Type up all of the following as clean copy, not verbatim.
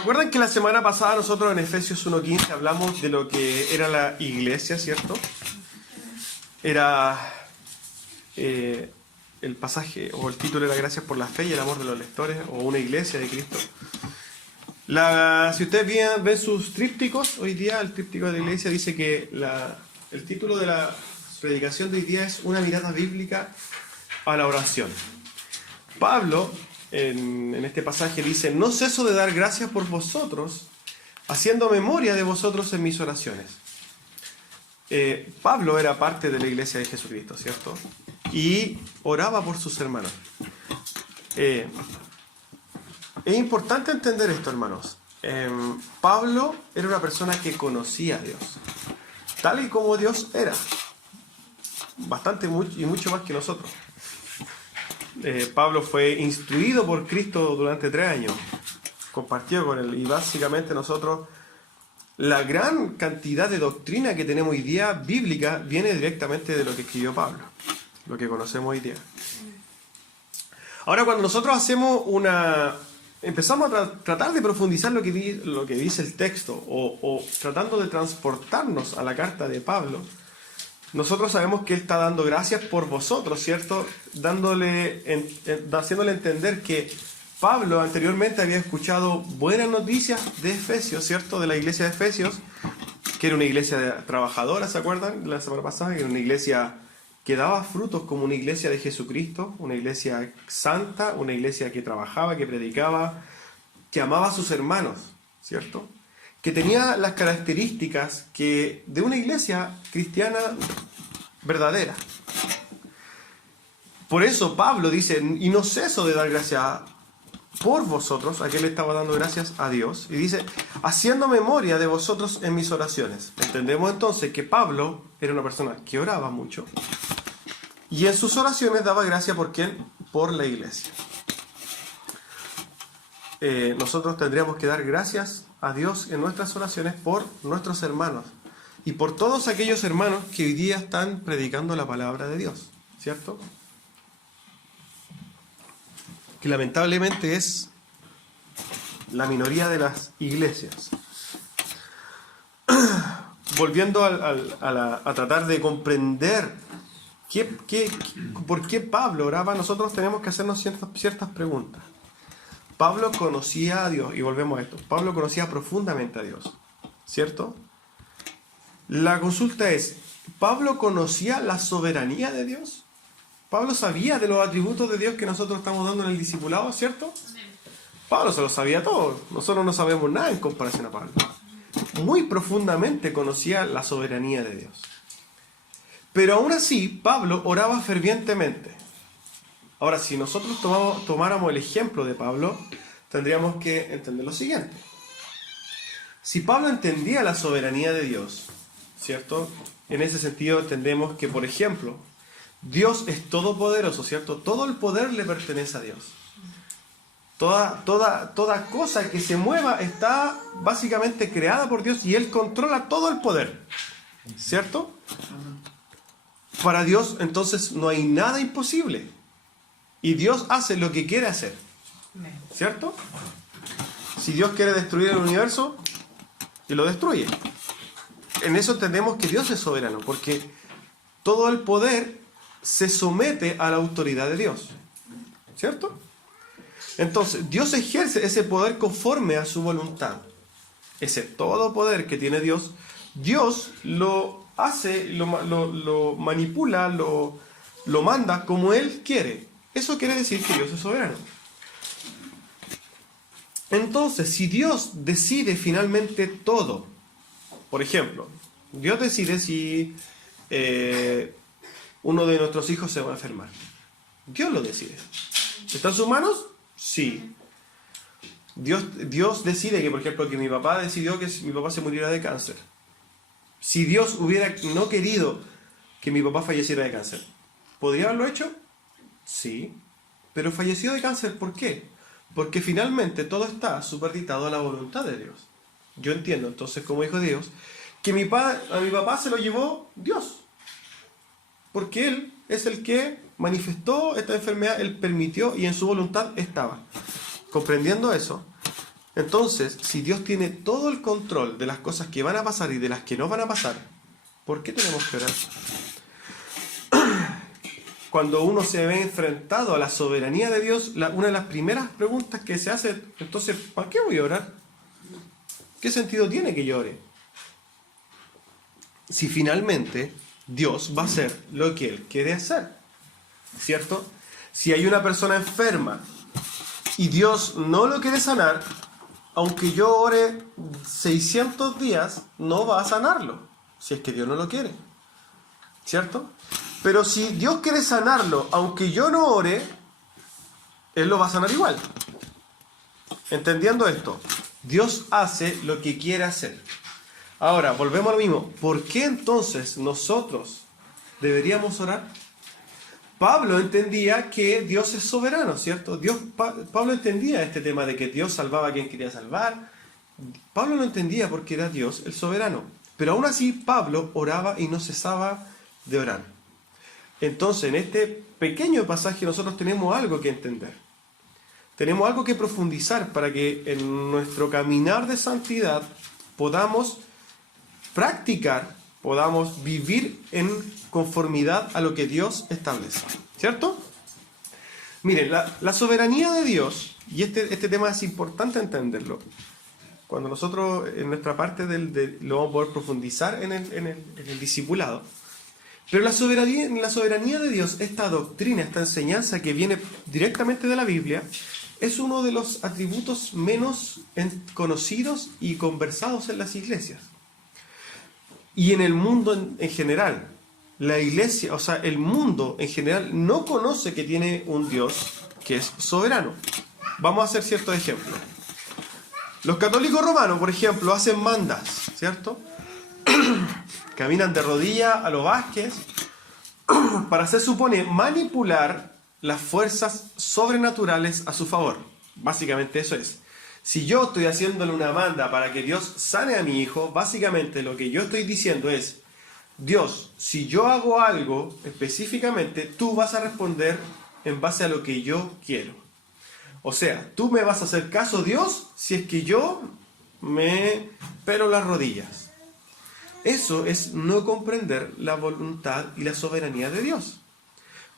Recuerdan que la semana pasada nosotros en Efesios 1:15 hablamos de lo que era la iglesia, ¿cierto? Era el pasaje o el título era Gracias por la fe y el amor de los lectores, o una iglesia de Cristo. Si ustedes ven sus trípticos, hoy día el tríptico de la iglesia dice que el título de la predicación de hoy día es Una mirada bíblica a la oración. Pablo en este pasaje dice: no ceso de dar gracias por vosotros, haciendo memoria de vosotros en mis oraciones. Pablo era parte de la iglesia de Jesucristo, ¿cierto? Y oraba por sus hermanos. Es importante entender esto, hermanos. Pablo era una persona que conocía a Dios, tal y como Dios era, y mucho más que nosotros. Pablo fue instruido por Cristo durante 3 años, compartió con él, y básicamente nosotros, la gran cantidad de doctrina que tenemos hoy día bíblica viene directamente de lo que escribió Pablo, lo que conocemos hoy día. Ahora, cuando nosotros empezamos a tratar de profundizar lo que dice el texto, o tratando de transportarnos a la carta de Pablo, nosotros sabemos que él está dando gracias por vosotros, ¿cierto? Haciéndole entender que Pablo anteriormente había escuchado buenas noticias de Efesios, ¿cierto? De la iglesia de Efesios, que era una iglesia trabajadora, ¿se acuerdan? La semana pasada, que era una iglesia que daba frutos como una iglesia de Jesucristo, una iglesia santa, una iglesia que trabajaba, que predicaba, que amaba a sus hermanos, ¿cierto? Que tenía las características de una iglesia cristiana verdadera. Por eso Pablo dice: y no ceso de dar gracias por vosotros. Aquí le estaba dando gracias a Dios, y dice: haciendo memoria de vosotros en mis oraciones. Entendemos entonces que Pablo era una persona que oraba mucho, y en sus oraciones daba gracia ¿por quién? Por la iglesia. Nosotros tendríamos que dar gracias a Dios en nuestras oraciones por nuestros hermanos y por todos aquellos hermanos que hoy día están predicando la palabra de Dios, ¿cierto? Que lamentablemente es la minoría de las iglesias. Volviendo a tratar de comprender por qué Pablo oraba, nosotros tenemos que hacernos ciertas preguntas. Pablo conocía a Dios, y volvemos a esto. Pablo conocía profundamente a Dios, ¿cierto? La consulta es: ¿Pablo conocía la soberanía de Dios? Pablo sabía de los atributos de Dios que nosotros estamos dando en el discipulado, ¿cierto? Pablo se lo sabía todo. Nosotros no sabemos nada en comparación a Pablo. Muy profundamente conocía la soberanía de Dios. Pero aún así, Pablo oraba fervientemente. Ahora, si nosotros tomáramos el ejemplo de Pablo, tendríamos que entender lo siguiente. Si Pablo entendía la soberanía de Dios, ¿cierto? En ese sentido entendemos que, por ejemplo, Dios es todopoderoso, ¿cierto? Todo el poder le pertenece a Dios. Toda cosa que se mueva está básicamente creada por Dios, y Él controla todo el poder, ¿cierto? Para Dios, entonces, no hay nada imposible. Y Dios hace lo que quiere hacer, ¿cierto? Si Dios quiere destruir el universo, y lo destruye. En eso entendemos que Dios es soberano, porque todo el poder se somete a la autoridad de Dios, ¿cierto? Entonces, Dios ejerce ese poder conforme a su voluntad. Ese todo poder que tiene Dios, Dios lo hace, lo manipula, lo manda como Él quiere. Eso quiere decir que Dios es soberano. Entonces, si Dios decide finalmente todo, por ejemplo, Dios decide si uno de nuestros hijos se va a enfermar. Dios lo decide. ¿Está en sus manos? Sí. Dios decide que, por ejemplo, que mi papá decidió que mi papá se muriera de cáncer. Si Dios hubiera no querido que mi papá falleciera de cáncer, ¿podría haberlo hecho? Sí. Pero falleció de cáncer, ¿por qué? Porque finalmente todo está supeditado a la voluntad de Dios. Yo entiendo, entonces, como hijo de Dios, que a mi papá se lo llevó Dios. Porque Él es el que manifestó esta enfermedad, Él permitió, y en su voluntad estaba. Comprendiendo eso, Entonces, si Dios tiene todo el control de las cosas que van a pasar y de las que no van a pasar, ¿por qué tenemos que orar? Cuando uno se ve enfrentado a la soberanía de Dios, una de las primeras preguntas que se hace, entonces, ¿para qué voy a orar? ¿Qué sentido tiene que yo ore? Si finalmente Dios va a hacer lo que Él quiere hacer, ¿cierto? Si hay una persona enferma y Dios no lo quiere sanar, aunque yo ore 600 días, no va a sanarlo, si es que Dios no lo quiere, ¿cierto? Pero si Dios quiere sanarlo, aunque yo no ore, Él lo va a sanar igual. Entendiendo esto, Dios hace lo que quiere hacer. Ahora, volvemos a lo mismo. ¿Por qué entonces nosotros deberíamos orar? Pablo entendía que Dios es soberano, ¿cierto? Pablo entendía este tema de que Dios salvaba a quien quería salvar. Pablo lo entendía porque era Dios el soberano. Pero aún así Pablo oraba y no cesaba de orar. Entonces, en este pequeño pasaje nosotros tenemos algo que entender. Tenemos algo que profundizar para que en nuestro caminar de santidad podamos practicar, podamos vivir en conformidad a lo que Dios establece. ¿Cierto? Miren, la soberanía de Dios, y este tema es importante entenderlo. Cuando nosotros en nuestra parte lo vamos a poder profundizar en el discipulado. Pero la soberanía de Dios, esta doctrina, esta enseñanza que viene directamente de la Biblia, es uno de los atributos menos conocidos y conversados en las iglesias. Y en el mundo en general. La iglesia, o sea, el mundo en general no conoce que tiene un Dios que es soberano. Vamos a hacer ciertos ejemplos. Los católicos romanos, por ejemplo, hacen mandas, ¿cierto? Caminan de rodillas a los Vázquez para, se supone, manipular las fuerzas sobrenaturales a su favor. Básicamente eso es. Si yo estoy haciéndole una manda para que Dios sane a mi hijo, básicamente lo que yo estoy diciendo es: Dios, si yo hago algo específicamente, tú vas a responder en base a lo que yo quiero. O sea, tú me vas a hacer caso, Dios, si es que yo me pelo las rodillas. Eso es no comprender la voluntad y la soberanía de Dios.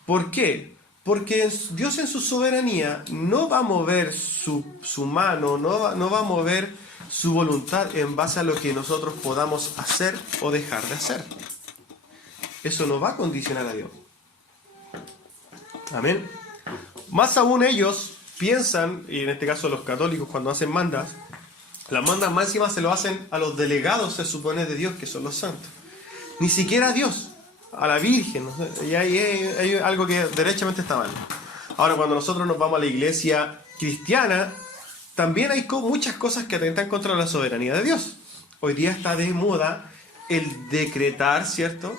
¿Por qué? Porque Dios en su soberanía no va a mover su mano, no va a mover su voluntad en base a lo que nosotros podamos hacer o dejar de hacer. Eso no va a condicionar a Dios. Amén. Más aún ellos piensan, y en este caso los católicos cuando hacen mandas, las mandas máximas se lo hacen a los delegados, se supone, de Dios, que son los santos. Ni siquiera a Dios, a la Virgen. ¿No? Y hay algo que derechamente está mal. Ahora, cuando nosotros nos vamos a la iglesia cristiana, también hay muchas cosas que atentan contra la soberanía de Dios. Hoy día está de moda el decretar, ¿cierto?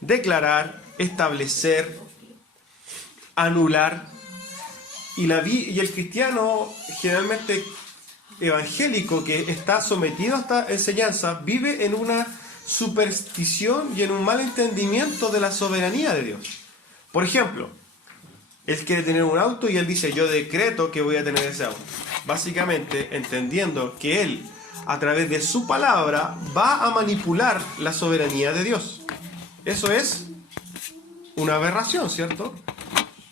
Declarar, establecer, anular. Y el cristiano generalmente evangélico que está sometido a esta enseñanza vive en una superstición y en un mal entendimiento de la soberanía de Dios. Por ejemplo, él quiere tener un auto y él dice: yo decreto que voy a tener ese auto. Básicamente entendiendo que él, a través de su palabra, va a manipular la soberanía de Dios. Eso es una aberración, ¿cierto?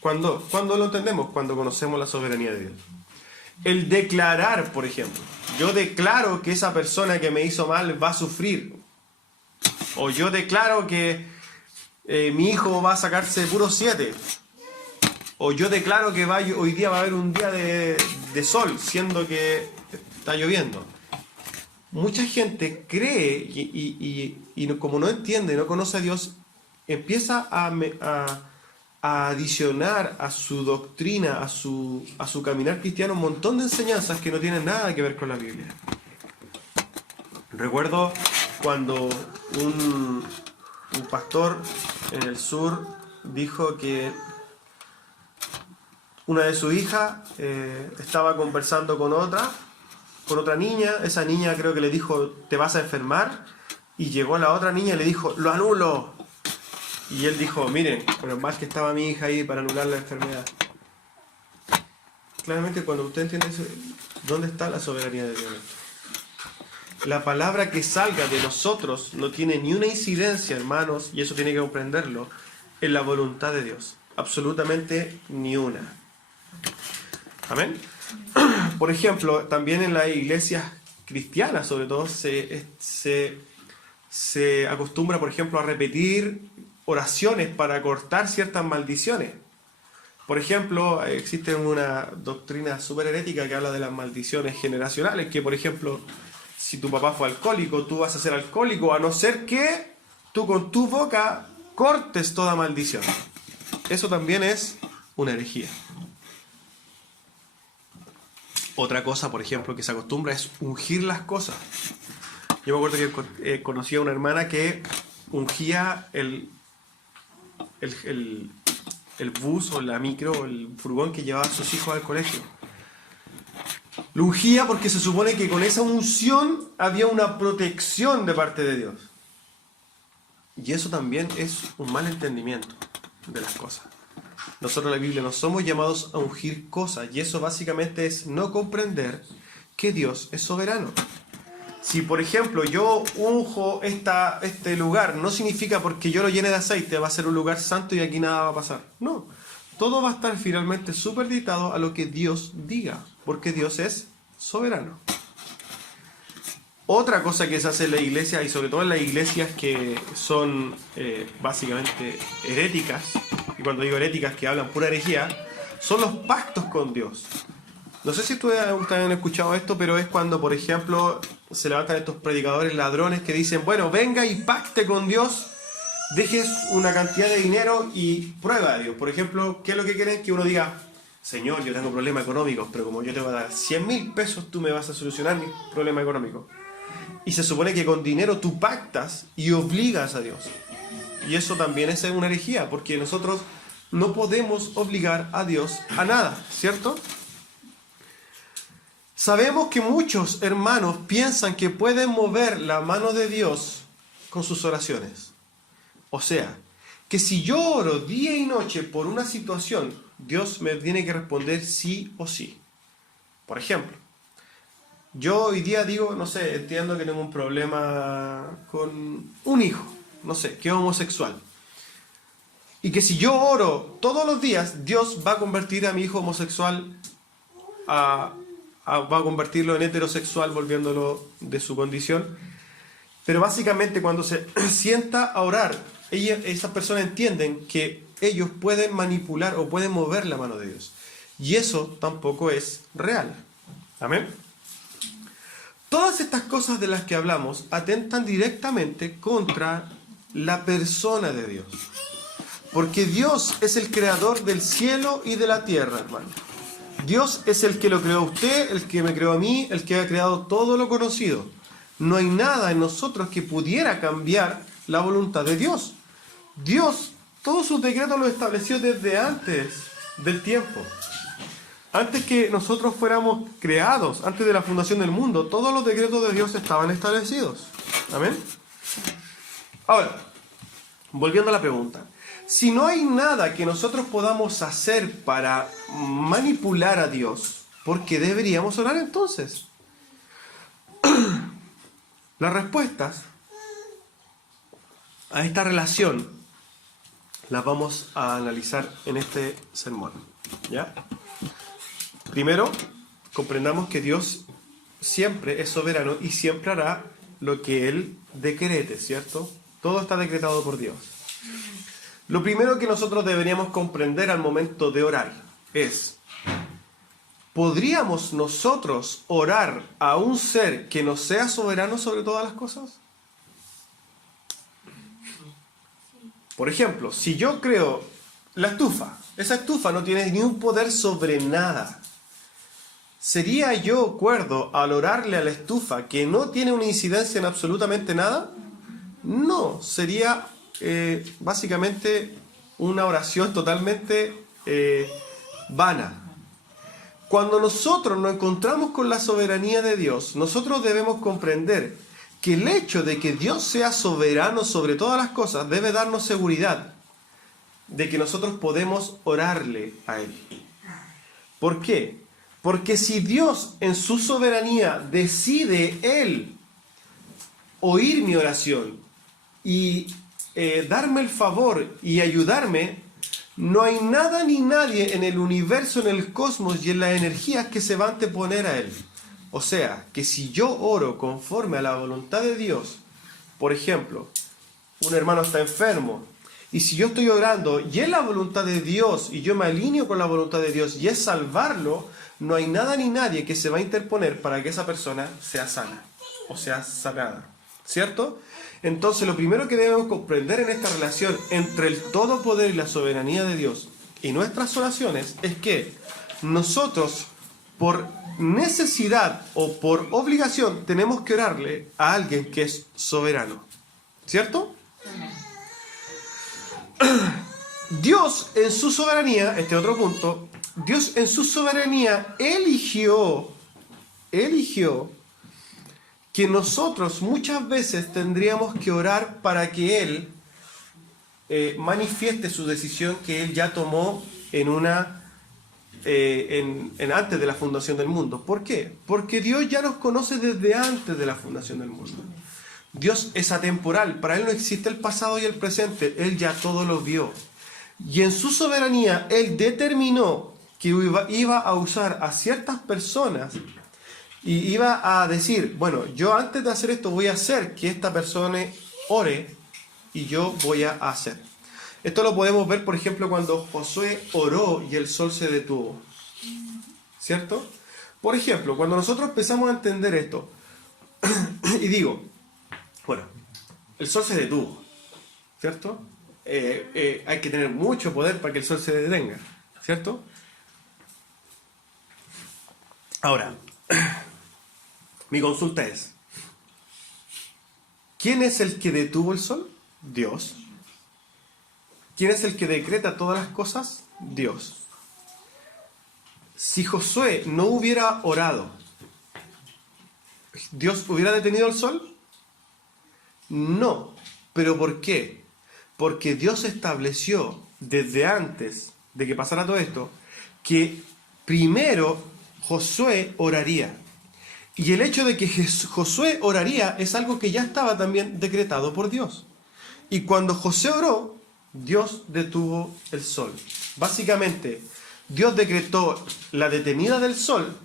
¿Cuándo lo entendemos? Cuando conocemos la soberanía de Dios. El declarar, por ejemplo. Yo declaro que esa persona que me hizo mal va a sufrir. O yo declaro que mi hijo va a sacarse puro 7. O yo declaro que hoy día va a haber un día de sol, siendo que está lloviendo. Mucha gente cree y como no entiende, no conoce a Dios, empieza a adicionar a su doctrina, a su caminar cristiano, un montón de enseñanzas que no tienen nada que ver con la Biblia. Recuerdo cuando un pastor en el sur dijo que una de sus hijas estaba conversando con otra niña. Esa niña creo que le dijo: te vas a enfermar, y llegó la otra niña y le dijo: lo anulo. Y él dijo: miren, pero más que estaba mi hija ahí para anular la enfermedad. Claramente, cuando usted entiende eso, ¿Dónde está la soberanía de Dios? La palabra que salga de nosotros no tiene ni una incidencia, hermanos, y eso tiene que comprenderlo, en la voluntad de Dios. Absolutamente ni una. Amén. Por ejemplo, también en las iglesias cristianas, sobre todo, se acostumbra, por ejemplo, a repetir oraciones para cortar ciertas maldiciones. Por ejemplo, existe una doctrina súper herética que habla de las maldiciones generacionales, que por ejemplo, si tu papá fue alcohólico, tú vas a ser alcohólico, a no ser que tú con tu boca cortes toda maldición. Eso también es una herejía. Otra cosa, por ejemplo, que se acostumbra es ungir las cosas. Yo me acuerdo que conocí a una hermana que ungía el bus o la micro o el furgón que llevaba a sus hijos al colegio. Lo ungía porque se supone que con esa unción había una protección de parte de Dios. Y eso también es un mal entendimiento de las cosas. Nosotros en la Biblia no somos llamados a ungir cosas, y eso básicamente es no comprender que Dios es soberano. Si, por ejemplo, yo unjo este lugar, no significa porque yo lo llene de aceite va a ser un lugar santo y aquí nada va a pasar. No, todo va a estar finalmente superditado a lo que Dios diga, porque Dios es soberano. Otra cosa que se hace en la iglesia, y sobre todo en las iglesias que son básicamente heréticas, y cuando digo heréticas que hablan pura herejía, son los pactos con Dios. No sé si ustedes han escuchado esto, pero es cuando, por ejemplo, se levantan estos predicadores ladrones que dicen, bueno, venga y pacte con Dios, dejes una cantidad de dinero y prueba a Dios. Por ejemplo, ¿qué es lo que quieren? Que uno diga, Señor, yo tengo problemas económicos, pero como yo te voy a dar 100.000 pesos, tú me vas a solucionar mis problemas económicos. Y se supone que con dinero tú pactas y obligas a Dios. Y eso también es una herejía, porque nosotros no podemos obligar a Dios a nada, ¿cierto? Sabemos que muchos hermanos piensan que pueden mover la mano de Dios con sus oraciones. O sea, que si yo oro día y noche por una situación, Dios me tiene que responder sí o sí. Por ejemplo, yo hoy día digo, no sé, entiendo que tengo un problema con un hijo, no sé, que es homosexual. Y que si yo oro todos los días, Dios va a convertir a mi hijo homosexual va a convertirlo en heterosexual, volviéndolo de su condición. Pero básicamente cuando se sienta a orar, esas personas entienden que ellos pueden manipular o pueden mover la mano de Dios. Y eso tampoco es real. Amén. Todas estas cosas de las que hablamos atentan directamente contra la persona de Dios. Porque Dios es el creador del cielo y de la tierra, hermano. Dios es el que lo creó a usted, el que me creó a mí, el que ha creado todo lo conocido. No hay nada en nosotros que pudiera cambiar la voluntad de Dios. Dios, todos sus decretos los estableció desde antes del tiempo. Antes que nosotros fuéramos creados, antes de la fundación del mundo, todos los decretos de Dios estaban establecidos. ¿Amén? Ahora, volviendo a la pregunta. Si no hay nada que nosotros podamos hacer para manipular a Dios, ¿por qué deberíamos orar entonces? Las respuestas a esta relación las vamos a analizar en este sermón. ¿Ya? Primero, comprendamos que Dios siempre es soberano y siempre hará lo que Él decrete, ¿cierto? Todo está decretado por Dios. Lo primero que nosotros deberíamos comprender al momento de orar es, ¿podríamos nosotros orar a un ser que no sea soberano sobre todas las cosas? Por ejemplo, si yo creo la estufa, esa estufa no tiene ni un poder sobre nada. ¿Sería yo cuerdo al orarle a la estufa que no tiene una incidencia en absolutamente nada? No, sería básicamente una oración totalmente vana. Cuando nosotros nos encontramos con la soberanía de Dios, nosotros debemos comprender que el hecho de que Dios sea soberano sobre todas las cosas debe darnos seguridad de que nosotros podemos orarle a Él. ¿Por qué? Porque si Dios en su soberanía decide Él oír mi oración y darme el favor y ayudarme, no hay nada ni nadie en el universo, en el cosmos y en las energías que se va a anteponer a Él. O sea, que si yo oro conforme a la voluntad de Dios, por ejemplo, un hermano está enfermo, y si yo estoy orando y es la voluntad de Dios y yo me alineo con la voluntad de Dios y es salvarlo, no hay nada ni nadie que se va a interponer para que esa persona sea sana o sea sanada, ¿cierto? Entonces lo primero que debemos comprender en esta relación entre el todo poder y la soberanía de Dios y nuestras oraciones es que nosotros, por necesidad o por obligación, tenemos que orarle a alguien que es soberano, ¿cierto? Dios en su soberanía, este otro punto, Dios en su soberanía eligió que nosotros muchas veces tendríamos que orar para que Él manifieste su decisión que Él ya tomó antes de la fundación del mundo. ¿Por qué? Porque Dios ya nos conoce desde antes de la fundación del mundo. Dios es atemporal, para Él no existe el pasado y el presente, Él ya todo lo vio. Y en su soberanía, Él determinó que iba a usar a ciertas personas y iba a decir, bueno, yo antes de hacer esto voy a hacer que esta persona ore y yo voy a hacer. Esto lo podemos ver, por ejemplo, cuando Josué oró y el sol se detuvo, ¿cierto? Por ejemplo, cuando nosotros empezamos a entender esto y digo, bueno, el sol se detuvo, ¿cierto? Hay que tener mucho poder para que el sol se detenga, ¿cierto? Ahora, mi consulta es, ¿quién es el que detuvo el sol? Dios. ¿Quién es el que decreta todas las cosas? Dios. Si Josué no hubiera orado, ¿Dios hubiera detenido el sol? No. ¿Pero por qué? Porque Dios estableció desde antes de que pasara todo esto que primero Josué oraría. Y el hecho de que Josué oraría es algo que ya estaba también decretado por Dios. Y cuando Josué oró, Dios detuvo el sol. Básicamente, Dios decretó la detenida del sol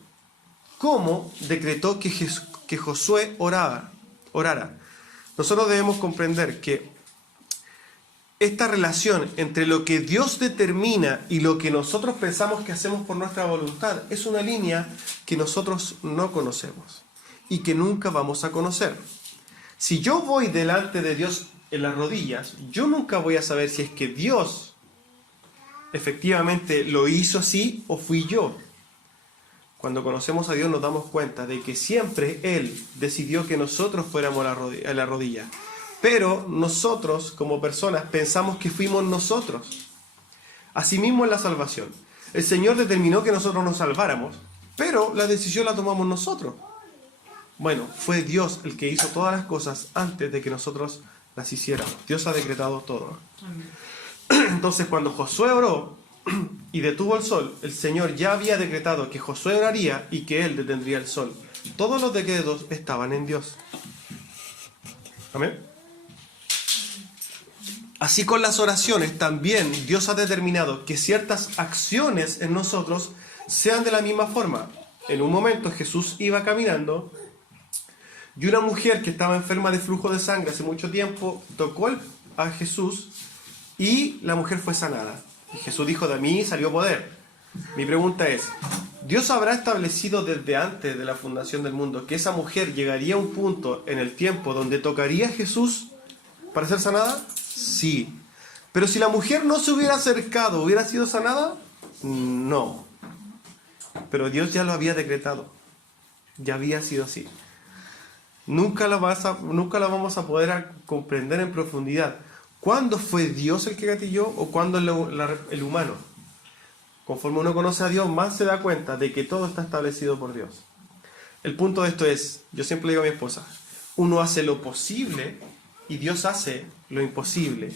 como decretó que Josué orara. Nosotros debemos comprender que esta relación entre lo que Dios determina y lo que nosotros pensamos que hacemos por nuestra voluntad es una línea que nosotros no conocemos y que nunca vamos a conocer. Si yo voy delante de Dios en las rodillas, yo nunca voy a saber si es que Dios efectivamente lo hizo así o fui yo. Cuando conocemos a Dios nos damos cuenta de que siempre Él decidió que nosotros fuéramos a la rodilla. Pero nosotros, como personas, pensamos que fuimos nosotros. Asimismo en la salvación. El Señor determinó que nosotros nos salváramos, pero la decisión la tomamos nosotros. Bueno, fue Dios el que hizo todas las cosas antes de que nosotros las hiciéramos. Dios ha decretado todo. Entonces, cuando Josué oró y detuvo el sol, el Señor ya había decretado que Josué oraría y que Él detendría el sol. Todos los decretos estaban en Dios. Amén. Así con las oraciones, también Dios ha determinado que ciertas acciones en nosotros sean de la misma forma. En un momento Jesús iba caminando y una mujer que estaba enferma de flujo de sangre hace mucho tiempo tocó a Jesús y la mujer fue sanada. Y Jesús dijo, de mí salió poder. Mi pregunta es, ¿Dios habrá establecido desde antes de la fundación del mundo que esa mujer llegaría a un punto en el tiempo donde tocaría a Jesús para ser sanada? Sí. Pero si la mujer no se hubiera acercado, ¿hubiera sido sanada? No. Pero Dios ya lo había decretado. Ya había sido así. Nunca la vamos a poder comprender en profundidad. ¿Cuándo fue Dios el que gatilló o cuándo el humano? Conforme uno conoce a Dios, más se da cuenta de que todo está establecido por Dios. El punto de esto es, yo siempre le digo a mi esposa, uno hace lo posible y Dios hace lo imposible.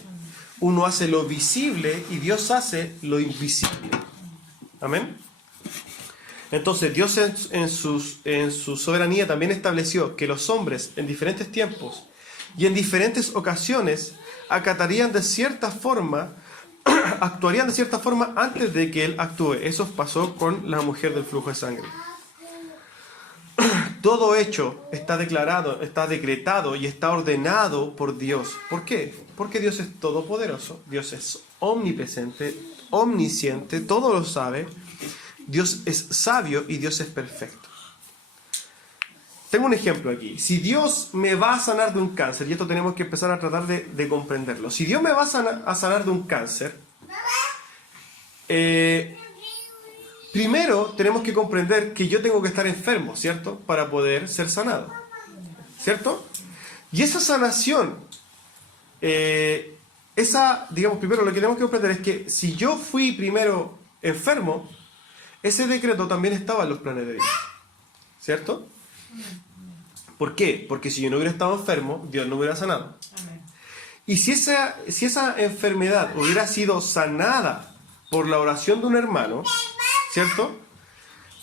Uno hace lo visible y Dios hace lo invisible. Amén. Entonces Dios en su soberanía también estableció que los hombres en diferentes tiempos y en diferentes ocasiones acatarían de cierta forma, actuarían de cierta forma antes de que Él actúe. Eso pasó con la mujer del flujo de sangre. Todo hecho está declarado, está decretado y está ordenado por Dios. ¿Por qué? Porque Dios es todopoderoso, Dios es omnipresente, omnisciente, todo lo sabe. Dios es sabio y Dios es perfecto. Tengo un ejemplo aquí. Si Dios me va a sanar de un cáncer, y esto tenemos que empezar a tratar de comprenderlo. Si Dios me va a sanar de un cáncer, primero tenemos que comprender que yo tengo que estar enfermo, ¿cierto? Para poder ser sanado, ¿cierto? Y esa sanación, digamos, primero lo que tenemos que comprender es que si yo fui primero enfermo, ese decreto también estaba en los planes de Dios, ¿cierto? ¿Por qué? Porque si yo no hubiera estado enfermo, Dios no me hubiera sanado. Y si esa enfermedad hubiera sido sanada por la oración de un hermano, ¿cierto?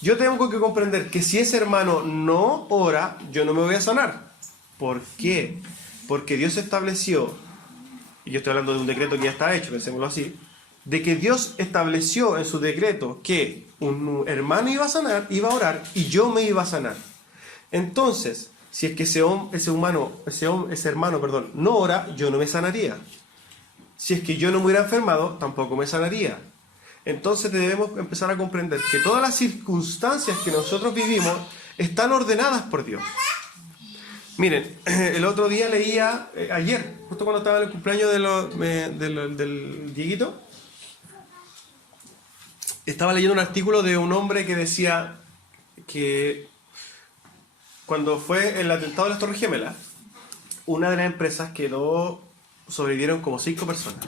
Yo tengo que comprender que si ese hermano no ora, yo no me voy a sanar. ¿Por qué? Porque Dios estableció, y yo estoy hablando de un decreto que ya está hecho, pensémoslo así, de que Dios estableció en su decreto que un hermano iba a sanar, iba a orar, y yo me iba a sanar. Entonces, si es que ese hermano, no ora, yo no me sanaría. Si es que yo no me hubiera enfermado, tampoco me sanaría. Entonces debemos empezar a comprender que todas las circunstancias que nosotros vivimos están ordenadas por Dios. Miren, el otro día leía, ayer, justo cuando estaba en el cumpleaños del Dieguito, estaba leyendo un artículo de un hombre que decía que cuando fue el atentado de las Torres Gemelas, una de las empresas sobrevivieron como 5 personas.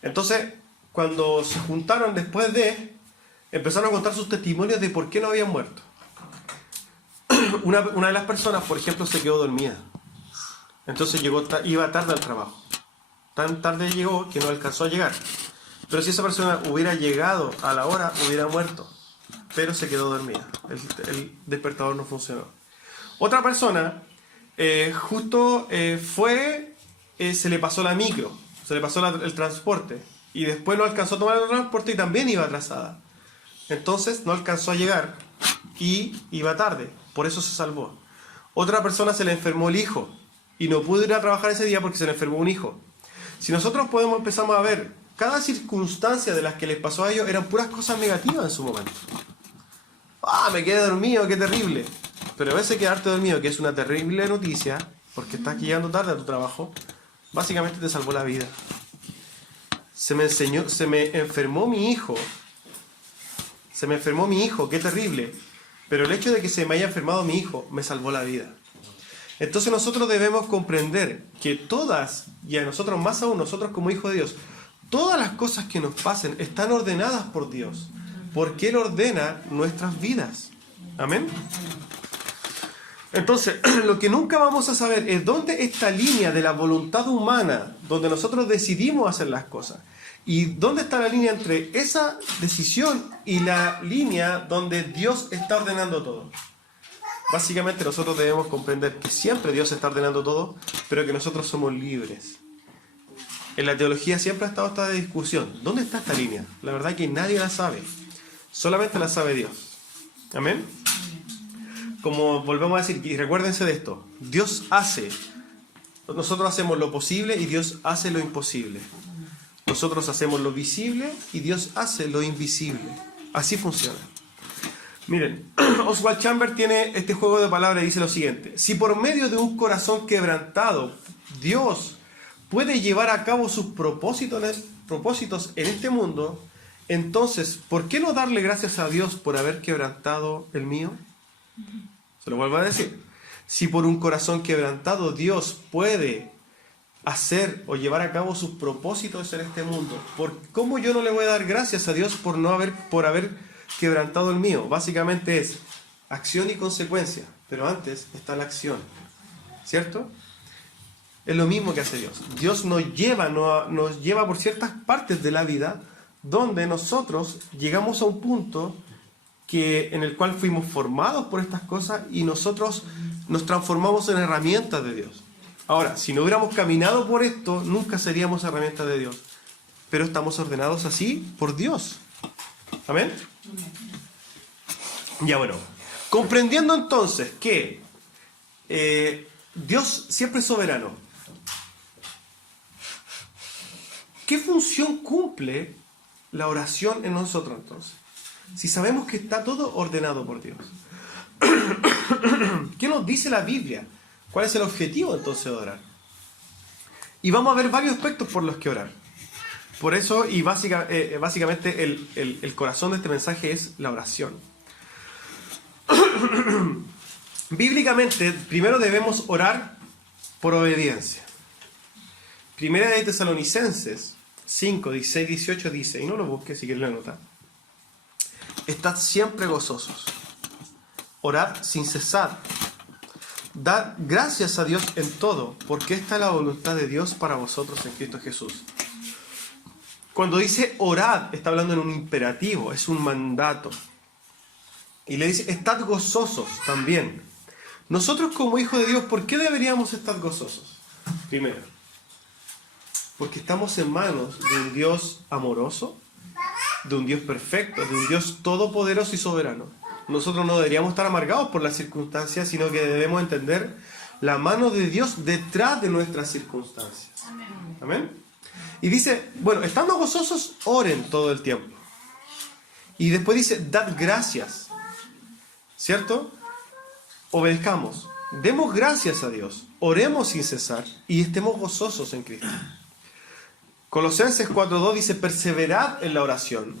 Entonces, cuando se juntaron después empezaron a contar sus testimonios de por qué no habían muerto. Una de las personas, por ejemplo, se quedó dormida. Entonces iba tarde al trabajo. Tan tarde llegó que no alcanzó a llegar. Pero si esa persona hubiera llegado a la hora, hubiera muerto. Pero se quedó dormida. El despertador no funcionó. Otra persona, se le pasó la micro, se le pasó el transporte. Y después no alcanzó a tomar el transporte y también iba atrasada. Entonces no alcanzó a llegar y iba tarde. Por eso se salvó. Otra persona se le enfermó el hijo y no pudo ir a trabajar ese día porque se le enfermó un hijo. Si nosotros empezamos a ver cada circunstancia de las que les pasó a ellos, eran puras cosas negativas en su momento. Me quedé dormido, qué terrible. Pero a veces quedarte dormido, que es una terrible noticia, porque estás llegando tarde a tu trabajo, básicamente te salvó la vida. Se me enfermó mi hijo. Qué terrible. Pero el hecho de que se me haya enfermado mi hijo me salvó la vida. Entonces nosotros debemos comprender que todas, y a nosotros más aún, nosotros como hijos de Dios, todas las cosas que nos pasen están ordenadas por Dios. Porque Él ordena nuestras vidas. Amén. Entonces, lo que nunca vamos a saber es dónde está la línea de la voluntad humana, donde nosotros decidimos hacer las cosas. Y dónde está la línea entre esa decisión y la línea donde Dios está ordenando todo. Básicamente nosotros debemos comprender que siempre Dios está ordenando todo, pero que nosotros somos libres. En la teología siempre ha estado esta discusión. ¿Dónde está esta línea? La verdad es que nadie la sabe. Solamente la sabe Dios. Amén. Como volvemos a decir, y recuérdense de esto, nosotros hacemos lo posible y Dios hace lo imposible. Nosotros hacemos lo visible y Dios hace lo invisible. Así funciona. Miren, Oswald Chambers tiene este juego de palabras y dice lo siguiente: si por medio de un corazón quebrantado Dios puede llevar a cabo sus propósitos en este mundo, entonces, ¿por qué no darle gracias a Dios por haber quebrantado el mío? Se lo vuelvo a decir. Si por un corazón quebrantado Dios puede hacer o llevar a cabo sus propósitos en este mundo, ¿cómo yo no le voy a dar gracias a Dios por haber quebrantado el mío? Básicamente es acción y consecuencia, pero antes está la acción, ¿cierto? Es lo mismo que hace Dios. Dios nos lleva por ciertas partes de la vida donde nosotros llegamos a un punto en el cual fuimos formados por estas cosas y nosotros nos transformamos en herramientas de Dios. Ahora, si no hubiéramos caminado por esto, nunca seríamos herramientas de Dios. Pero estamos ordenados así por Dios. ¿Amén? Ya bueno, comprendiendo entonces que Dios siempre es soberano, ¿qué función cumple la oración en nosotros entonces? Si sabemos que está todo ordenado por Dios. ¿Qué nos dice la Biblia? ¿Cuál es el objetivo entonces de orar? Y vamos a ver varios aspectos por los que orar. Por eso, y básicamente el corazón de este mensaje es la oración. Bíblicamente, primero debemos orar por obediencia. Primera de Tesalonicenses 5, 16, 18 dice, y no lo busques si quieres lo anotar: estad siempre gozosos, orad sin cesar, dad gracias a Dios en todo, porque esta es la voluntad de Dios para vosotros en Cristo Jesús. Cuando dice orad, está hablando en un imperativo, es un mandato. Y le dice, estad gozosos también. Nosotros como hijos de Dios, ¿por qué deberíamos estar gozosos? Primero, porque estamos en manos de un Dios amoroso, de un Dios perfecto, de un Dios todopoderoso y soberano. Nosotros no deberíamos estar amargados por las circunstancias, sino que debemos entender la mano de Dios detrás de nuestras circunstancias. Amén. Y dice, bueno, estando gozosos, oren todo el tiempo. Y después dice, dad gracias. ¿Cierto? Obedezcamos, demos gracias a Dios, oremos sin cesar y estemos gozosos en Cristo. Colosenses 4:2 dice, perseverad en la oración.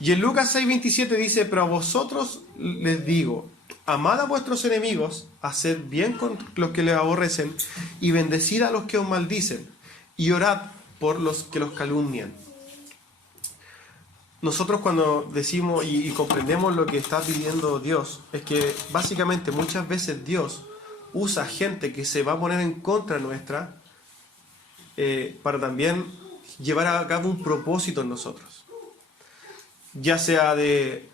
Y en Lucas 6:27 dice, pero a vosotros les digo, amad a vuestros enemigos, haced bien con los que les aborrecen y bendecid a los que os maldicen y orad por los que los calumnian. Nosotros cuando decimos y comprendemos lo que está pidiendo Dios, es que básicamente muchas veces Dios usa gente que se va a poner en contra nuestra para también llevar a cabo un propósito en nosotros. Ya sea de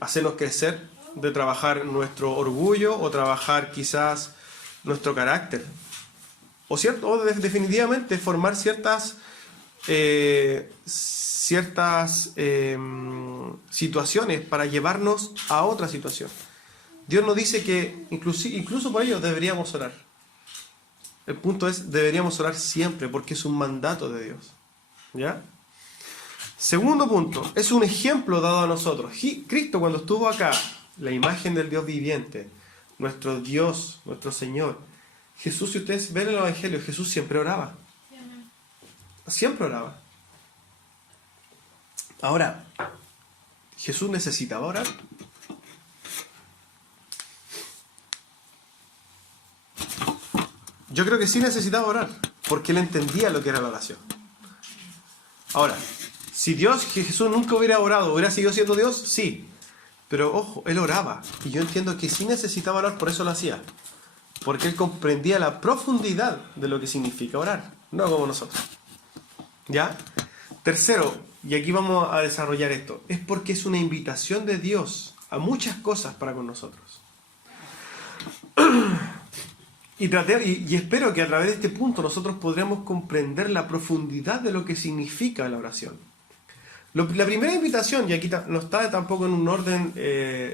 hacernos crecer, de trabajar nuestro orgullo o trabajar quizás nuestro carácter. O definitivamente formar ciertas situaciones para llevarnos a otra situación. Dios nos dice que incluso por ello deberíamos orar. El punto es, deberíamos orar siempre porque es un mandato de Dios. ¿Ya? Segundo punto, es un ejemplo dado a nosotros. Cristo cuando estuvo acá, la imagen del Dios viviente, nuestro Dios, nuestro Señor, Jesús, si ustedes ven el Evangelio, Jesús siempre oraba. Siempre oraba. Ahora, ¿Jesús necesitaba orar? Yo creo que sí necesitaba orar, porque él entendía lo que era la oración. Ahora, si Jesús nunca hubiera orado, ¿hubiera seguido siendo Dios? Sí. Pero ojo, él oraba. Y yo entiendo que sí necesitaba orar, por eso lo hacía. Porque él comprendía la profundidad de lo que significa orar. No como nosotros. ¿Ya? Tercero, y aquí vamos a desarrollar esto, es porque es una invitación de Dios a muchas cosas para con nosotros. Y espero que a través de este punto nosotros podremos comprender la profundidad de lo que significa la oración. La primera invitación, y aquí no está tampoco en un orden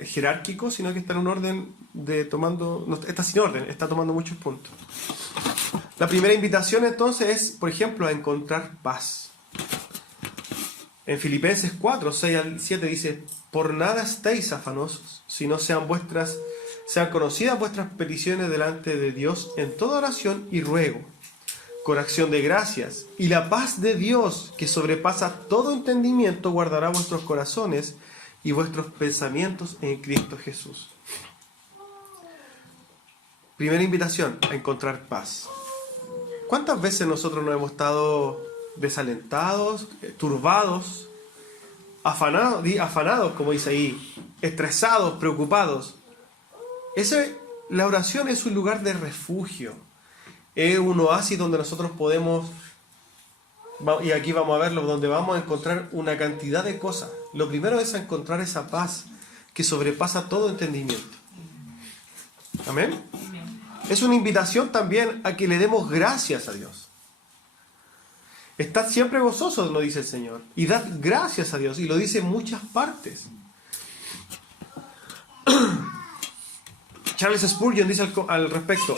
jerárquico, sino que está en un orden está sin orden, está tomando muchos puntos. La primera invitación entonces es, por ejemplo, a encontrar paz. En Filipenses 4, 6 al 7 dice, por nada estéis afanosos, sino sean conocidas vuestras peticiones delante de Dios en toda oración y ruego, con acción de gracias, y la paz de Dios, que sobrepasa todo entendimiento, guardará vuestros corazones y vuestros pensamientos en Cristo Jesús. Primera invitación, a encontrar paz. ¿Cuántas veces nosotros nos hemos estado desalentados, turbados, afanados, como dice ahí, estresados, preocupados? La oración es un lugar de refugio, es un oasis donde nosotros podemos, y aquí vamos a verlo, donde vamos a encontrar una cantidad de cosas. Lo primero es encontrar esa paz que sobrepasa todo entendimiento. Amén. Es una invitación también a que le demos gracias a Dios. Estad siempre gozosos, nos dice el Señor, y dad gracias a Dios, y lo dice en muchas partes. Charles Spurgeon dice al respecto: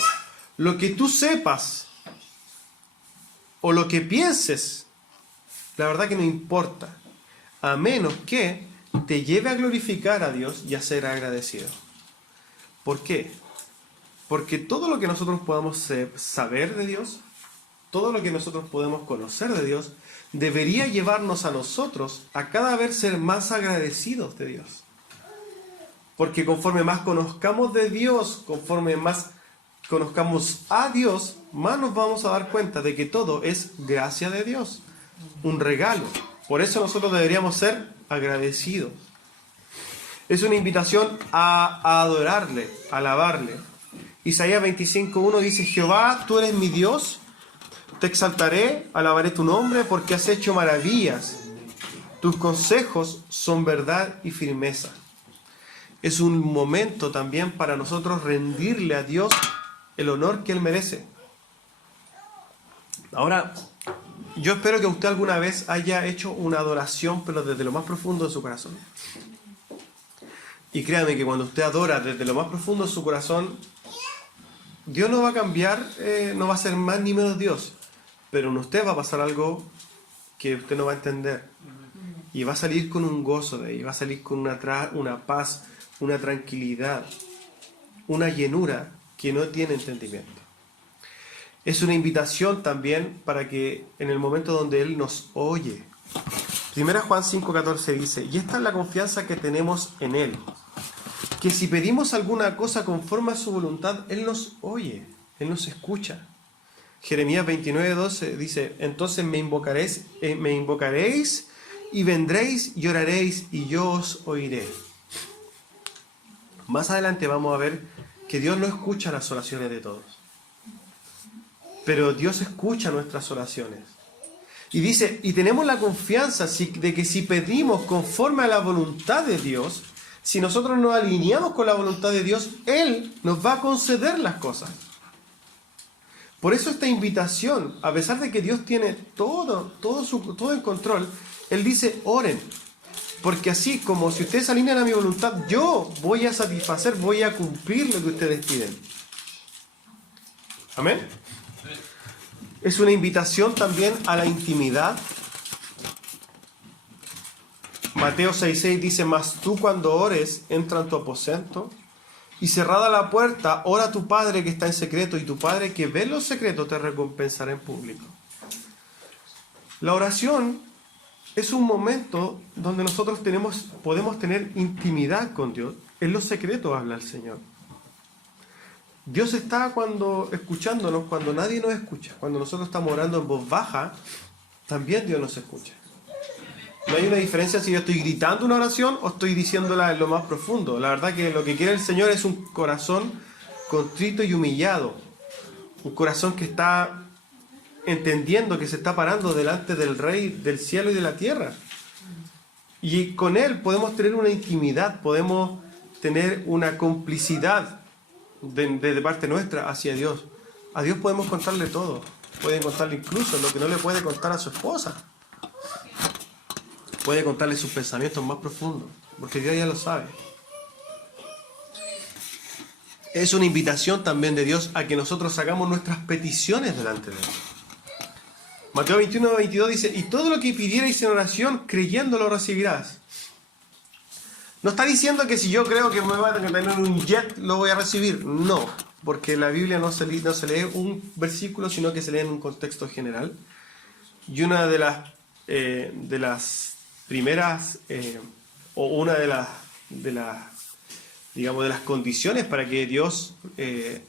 lo que tú sepas o lo que pienses, la verdad que no importa, a menos que te lleve a glorificar a Dios y a ser agradecido. ¿Por qué? Porque todo lo que nosotros podamos saber de Dios, todo lo que nosotros podemos conocer de Dios, debería llevarnos a nosotros a cada vez ser más agradecidos de Dios. Porque conforme más conozcamos de Dios, conforme más conozcamos a Dios, más nos vamos a dar cuenta de que todo es gracia de Dios, un regalo. Por eso nosotros deberíamos ser agradecidos. Es una invitación a adorarle, a alabarle. Isaías 25:1 dice: Jehová, tú eres mi Dios, te exaltaré, alabaré tu nombre, porque has hecho maravillas. Tus consejos son verdad y firmeza. Es un momento también para nosotros rendirle a Dios el honor que Él merece. Ahora, yo espero que usted alguna vez haya hecho una adoración, pero desde lo más profundo de su corazón. Y créame que cuando usted adora desde lo más profundo de su corazón, Dios no va a cambiar, no va a ser más ni menos Dios. Pero en usted va a pasar algo que usted no va a entender. Y va a salir con un gozo de ahí, va a salir con una paz, una tranquilidad, una llenura que no tiene entendimiento. Es una invitación también para que en el momento donde Él nos oye. 1 Juan 5:14 dice: y esta es la confianza que tenemos en Él, que si pedimos alguna cosa conforme a su voluntad, Él nos oye, Él nos escucha. Jeremías 29:12 dice: entonces me invocaréis y vendréis y oraréis y yo os oiré. Más adelante vamos a ver que Dios no escucha las oraciones de todos, pero Dios escucha nuestras oraciones. Y dice, y tenemos la confianza de que si pedimos conforme a la voluntad de Dios, si nosotros nos alineamos con la voluntad de Dios, Él nos va a conceder las cosas. Por eso esta invitación, a pesar de que Dios tiene todo en control, Él dice: oren, porque así como si ustedes se alinean a mi voluntad, yo voy a satisfacer, voy a cumplir lo que ustedes piden. Amén. Es una invitación también a la intimidad. Mateo 6:6 dice: mas tú cuando ores, entra en tu aposento, y cerrada la puerta, ora a tu Padre que está en secreto, y tu Padre que ve los secretos te recompensará en público. La oración es un momento donde nosotros podemos tener intimidad con Dios. En los secretos habla el Señor. Dios está escuchándonos cuando nadie nos escucha. Cuando nosotros estamos orando en voz baja, también Dios nos escucha. No hay una diferencia si yo estoy gritando una oración o estoy diciéndola en lo más profundo. La verdad que lo que quiere el Señor es un corazón contrito y humillado. Un corazón que está entendiendo que se está parando delante del Rey del cielo y de la tierra. Y con Él podemos tener una intimidad, podemos tener una complicidad de parte nuestra hacia Dios. A Dios podemos contarle todo. Pueden contarle incluso lo que no le puede contar a su esposa. Puede contarle sus pensamientos más profundos, porque Dios ya lo sabe. Es una invitación también de Dios a que nosotros hagamos nuestras peticiones delante de Él. Mateo 21:22 dice: y todo lo que pidierais en oración, creyendo lo recibirás. No está diciendo que si yo creo que me va a tener un jet, lo voy a recibir. No, porque la Biblia no se lee un versículo, sino que se lee en un contexto general. Y una de las primeras, o una de las condiciones para que Dios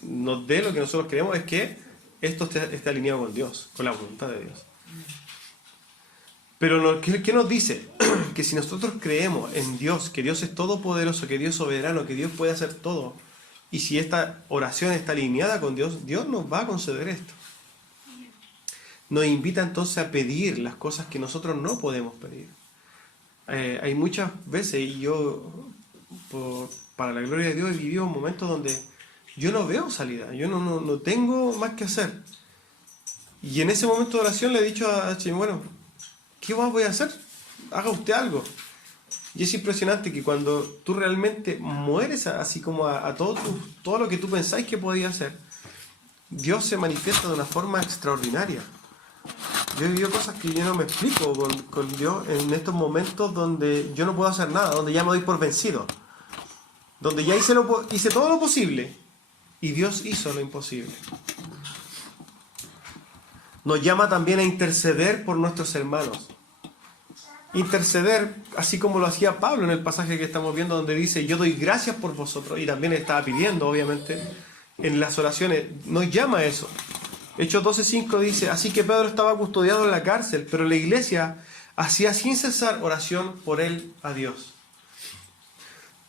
nos dé lo que nosotros queremos es que esto esté alineado con Dios, con la voluntad de Dios. Pero ¿qué nos dice? Que si nosotros creemos en Dios, que Dios es todopoderoso, que Dios es soberano, que Dios puede hacer todo, y si esta oración está alineada con Dios, Dios nos va a conceder esto. Nos invita entonces a pedir las cosas que nosotros no podemos pedir. Hay muchas veces, y yo para la gloria de Dios, he vivido momentos donde yo no veo salida, yo no tengo más que hacer. Y en ese momento de oración le he dicho a Chim, bueno, ¿qué más voy a hacer? Haga usted algo. Y es impresionante que cuando tú realmente mueres así como a todo lo que tú pensáis que podías hacer, Dios se manifiesta de una forma extraordinaria. Yo he vivido cosas que yo no me explico con Dios en estos momentos donde yo no puedo hacer nada, donde ya me doy por vencido, donde ya hice todo lo posible y Dios hizo lo imposible. Nos llama también a interceder por nuestros hermanos. Interceder, así como lo hacía Pablo en el pasaje que estamos viendo, donde dice, yo doy gracias por vosotros, y también estaba pidiendo, obviamente, en las oraciones, nos llama a eso. Hechos 12:5 dice, así que Pedro estaba custodiado en la cárcel, pero la iglesia hacía sin cesar oración por él a Dios.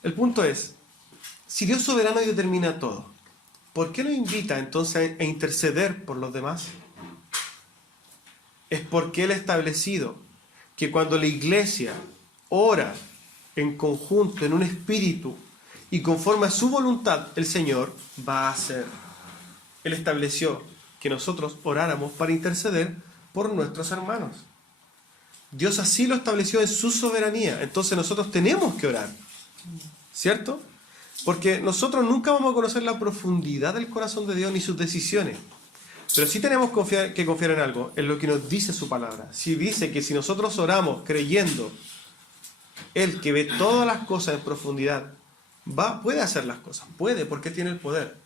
El punto es, si Dios soberano y determina todo, ¿por qué nos invita entonces a interceder por los demás? Es porque Él ha establecido que cuando la iglesia ora en conjunto, en un espíritu, y conforme a su voluntad, el Señor va a hacer. Él estableció que nosotros oráramos para interceder por nuestros hermanos. Dios así lo estableció en su soberanía. Entonces nosotros tenemos que orar, ¿cierto? Porque nosotros nunca vamos a conocer la profundidad del corazón de Dios ni sus decisiones. Pero sí tenemos que confiar en algo, en lo que nos dice su palabra. Si dice que si nosotros oramos creyendo, Él que ve todas las cosas en profundidad, puede hacer las cosas, puede, porque tiene el poder.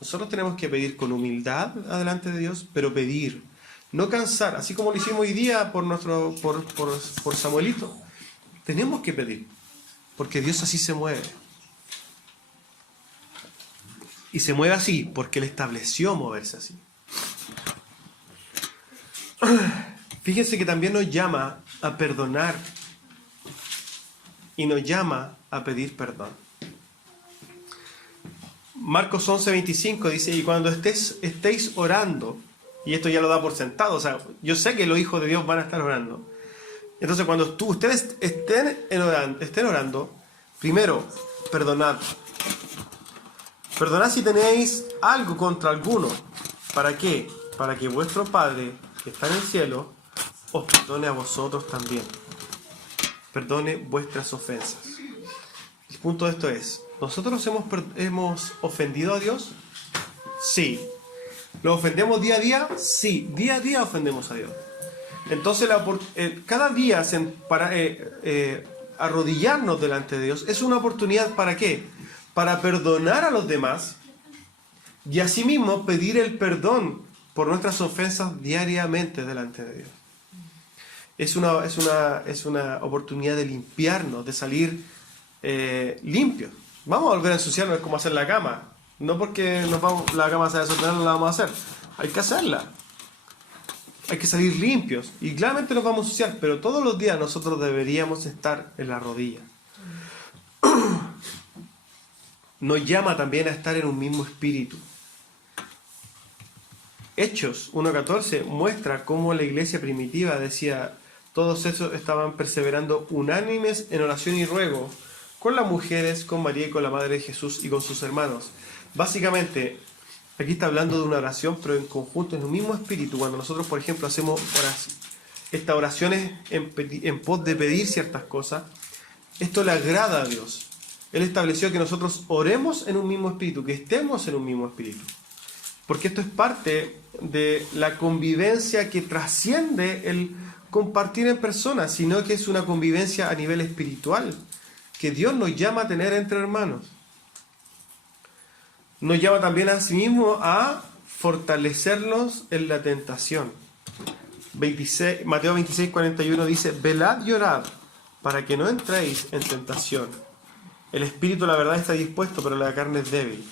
Nosotros tenemos que pedir con humildad adelante de Dios, pero pedir, no cansar, así como lo hicimos hoy día por Samuelito. Tenemos que pedir, porque Dios así se mueve. Y se mueve así porque Él estableció moverse así. Fíjense que también nos llama a perdonar y nos llama a pedir perdón. Marcos 11:25 dice, y cuando estéis orando, y esto ya lo da por sentado, o sea, yo sé que los hijos de Dios van a estar orando. Entonces cuando ustedes estén orando, primero, perdonad. Perdonad si tenéis algo contra alguno. ¿Para qué? Para que vuestro Padre, que está en el cielo, os perdone a vosotros también. Perdone vuestras ofensas. El punto de esto es, ¿nosotros hemos ofendido a Dios? Sí. ¿Lo ofendemos día a día? Sí. Día a día ofendemos a Dios. Entonces, cada día para arrodillarnos delante de Dios es una oportunidad, ¿para qué? Para perdonar a los demás y asimismo pedir el perdón por nuestras ofensas diariamente delante de Dios. Es una oportunidad de limpiarnos, de salir limpios. Vamos a volver a ensuciarnos, es como hacer la cama. No porque la cama se va a desordenar, no la vamos a hacer. Hay que hacerla. Hay que salir limpios. Y claramente nos vamos a ensuciar, pero todos los días nosotros deberíamos estar en la rodilla. Nos llama también a estar en un mismo espíritu. Hechos 1:14 muestra cómo la iglesia primitiva decía, todos esos estaban perseverando unánimes en oración y ruego, con las mujeres, con María y con la madre de Jesús y con sus hermanos. Básicamente, aquí está hablando de una oración, pero en conjunto, en un mismo espíritu. Cuando nosotros, por ejemplo, hacemos estas oraciones en pos de pedir ciertas cosas, esto le agrada a Dios. Él estableció que nosotros oremos en un mismo espíritu, que estemos en un mismo espíritu. Porque esto es parte de la convivencia que trasciende el compartir en personas, sino que es una convivencia a nivel espiritual, que Dios nos llama a tener entre hermanos. Nos llama también a sí mismo a fortalecernos en la tentación. Mateo 26:41 dice, velad y orad para que no entréis en tentación. El espíritu, la verdad, está dispuesto, pero la carne es débil.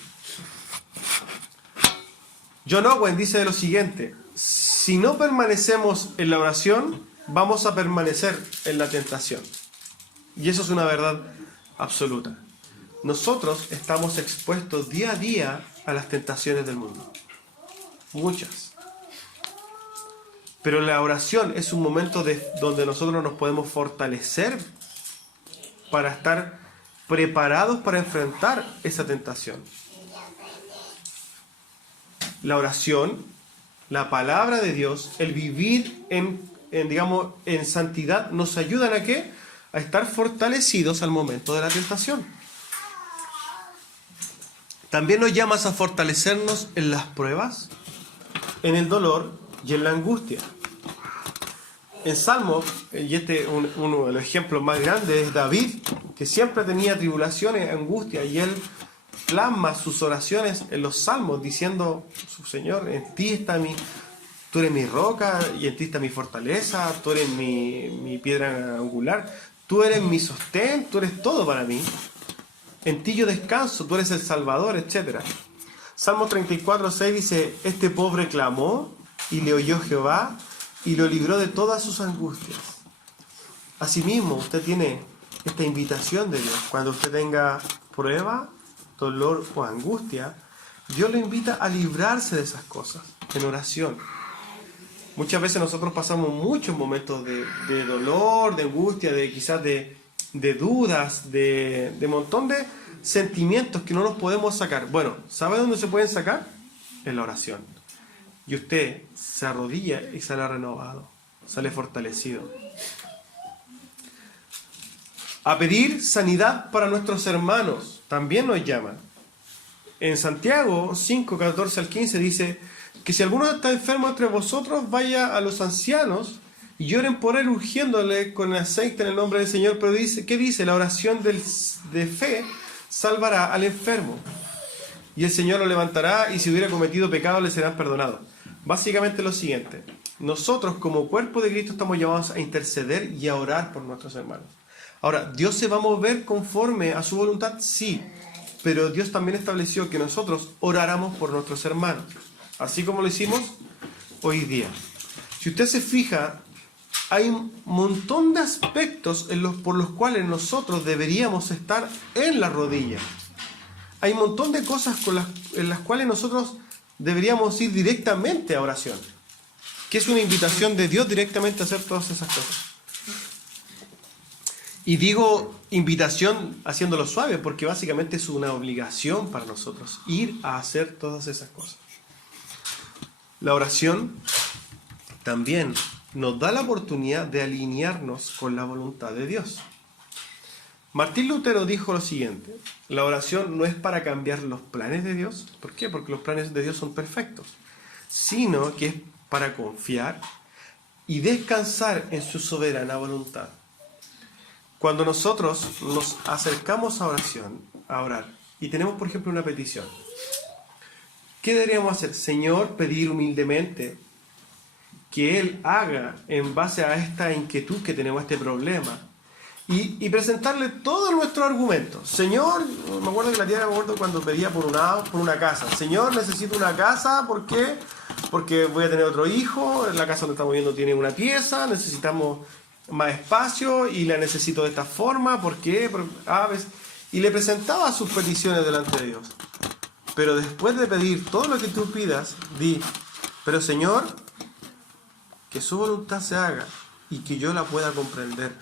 John Owen dice lo siguiente, si no permanecemos en la oración, vamos a permanecer en la tentación. Y eso es una verdad absoluta. Nosotros estamos expuestos día a día a las tentaciones del mundo. Muchas. Pero la oración es un momento donde nosotros nos podemos fortalecer para estar preparados para enfrentar esa tentación. La oración, la palabra de Dios, el vivir en santidad, nos ayudan ¿a qué? A estar fortalecidos al momento de la tentación. También nos llamas a fortalecernos en las pruebas, en el dolor y en la angustia. En Salmos, y uno de los ejemplos más grandes es David, que siempre tenía tribulaciones, angustia, y él plasma sus oraciones en los Salmos diciendo: Señor, en ti está tú eres mi roca y en ti está mi fortaleza, tú eres mi piedra angular, tú eres mi sostén, tú eres todo para mí. En ti yo descanso, tú eres el Salvador, etc. Salmo 34:6 dice: este pobre clamó y le oyó Jehová y lo libró de todas sus angustias. Asimismo, usted tiene esta invitación de Dios. Cuando usted tenga prueba, dolor o angustia, Dios lo invita a librarse de esas cosas en oración. Muchas veces nosotros pasamos muchos momentos de dolor, de angustia, quizás de dudas, de montón de sentimientos que no nos podemos sacar. Bueno, ¿sabe dónde se pueden sacar? En la oración. Y usted se arrodilla y sale renovado, sale fortalecido. A pedir sanidad para nuestros hermanos, también nos llama. En Santiago 5:14-15 dice que si alguno está enfermo entre vosotros, vaya a los ancianos y lloren por él, ungiéndole con aceite en el nombre del Señor. Pero dice, ¿qué dice? La oración de fe salvará al enfermo, y el Señor lo levantará, y si hubiera cometido pecado le serán perdonados. Básicamente lo siguiente: nosotros como cuerpo de Cristo estamos llamados a interceder y a orar por nuestros hermanos. Ahora, ¿Dios se va a mover conforme a su voluntad? Sí, pero Dios también estableció que nosotros oráramos por nuestros hermanos, así como lo hicimos hoy día. Si usted se fija, hay un montón de aspectos por los cuales nosotros deberíamos estar en la rodilla. Hay un montón de cosas en las cuales nosotros deberíamos ir directamente a oración, que es una invitación de Dios directamente a hacer todas esas cosas. Y digo invitación haciéndolo suave, porque básicamente es una obligación para nosotros ir a hacer todas esas cosas. La oración también nos da la oportunidad de alinearnos con la voluntad de Dios. Martín Lutero dijo lo siguiente: la oración no es para cambiar los planes de Dios. ¿Por qué? Porque los planes de Dios son perfectos, sino que es para confiar y descansar en su soberana voluntad. Cuando nosotros nos acercamos a orar, y tenemos, por ejemplo, una petición, ¿qué deberíamos hacer? Señor, pedir humildemente que Él haga en base a esta inquietud que tenemos, este problema, y presentarle todos nuestros argumentos. Señor, me acuerdo que la tía cuando pedía por una casa. Señor, necesito una casa, ¿por qué? Porque voy a tener otro hijo, la casa donde estamos viviendo tiene una pieza, necesitamos más espacio y la necesito de esta forma, ¿por qué? Y le presentaba sus peticiones delante de Dios. Pero después de pedir todo lo que tú pidas, di: pero Señor, que su voluntad se haga y que yo la pueda comprender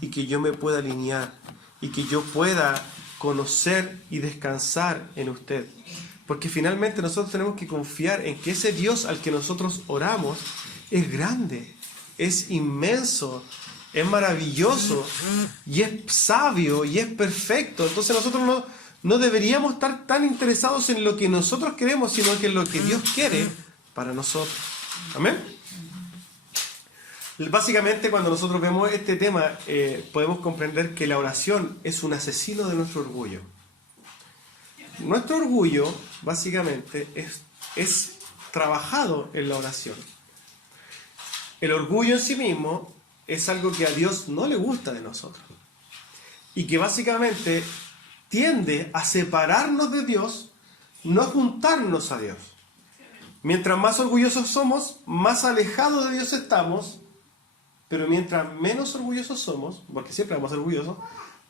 y que yo me pueda alinear y que yo pueda conocer y descansar en usted. Porque finalmente nosotros tenemos que confiar en que ese Dios al que nosotros oramos es grande, es inmenso, es maravilloso y es sabio y es perfecto. Entonces nosotros no deberíamos estar tan interesados en lo que nosotros queremos, sino que en lo que Dios quiere para nosotros. Amén. Básicamente, cuando nosotros vemos este tema, podemos comprender que la oración es un asesino de nuestro orgullo. Nuestro orgullo, básicamente, es trabajado en la oración. El orgullo en sí mismo es algo que a Dios no le gusta de nosotros. Y que básicamente tiende a separarnos de Dios, no a juntarnos a Dios. Mientras más orgullosos somos, más alejados de Dios estamos. Pero mientras menos orgullosos somos, porque siempre vamos a ser orgullosos,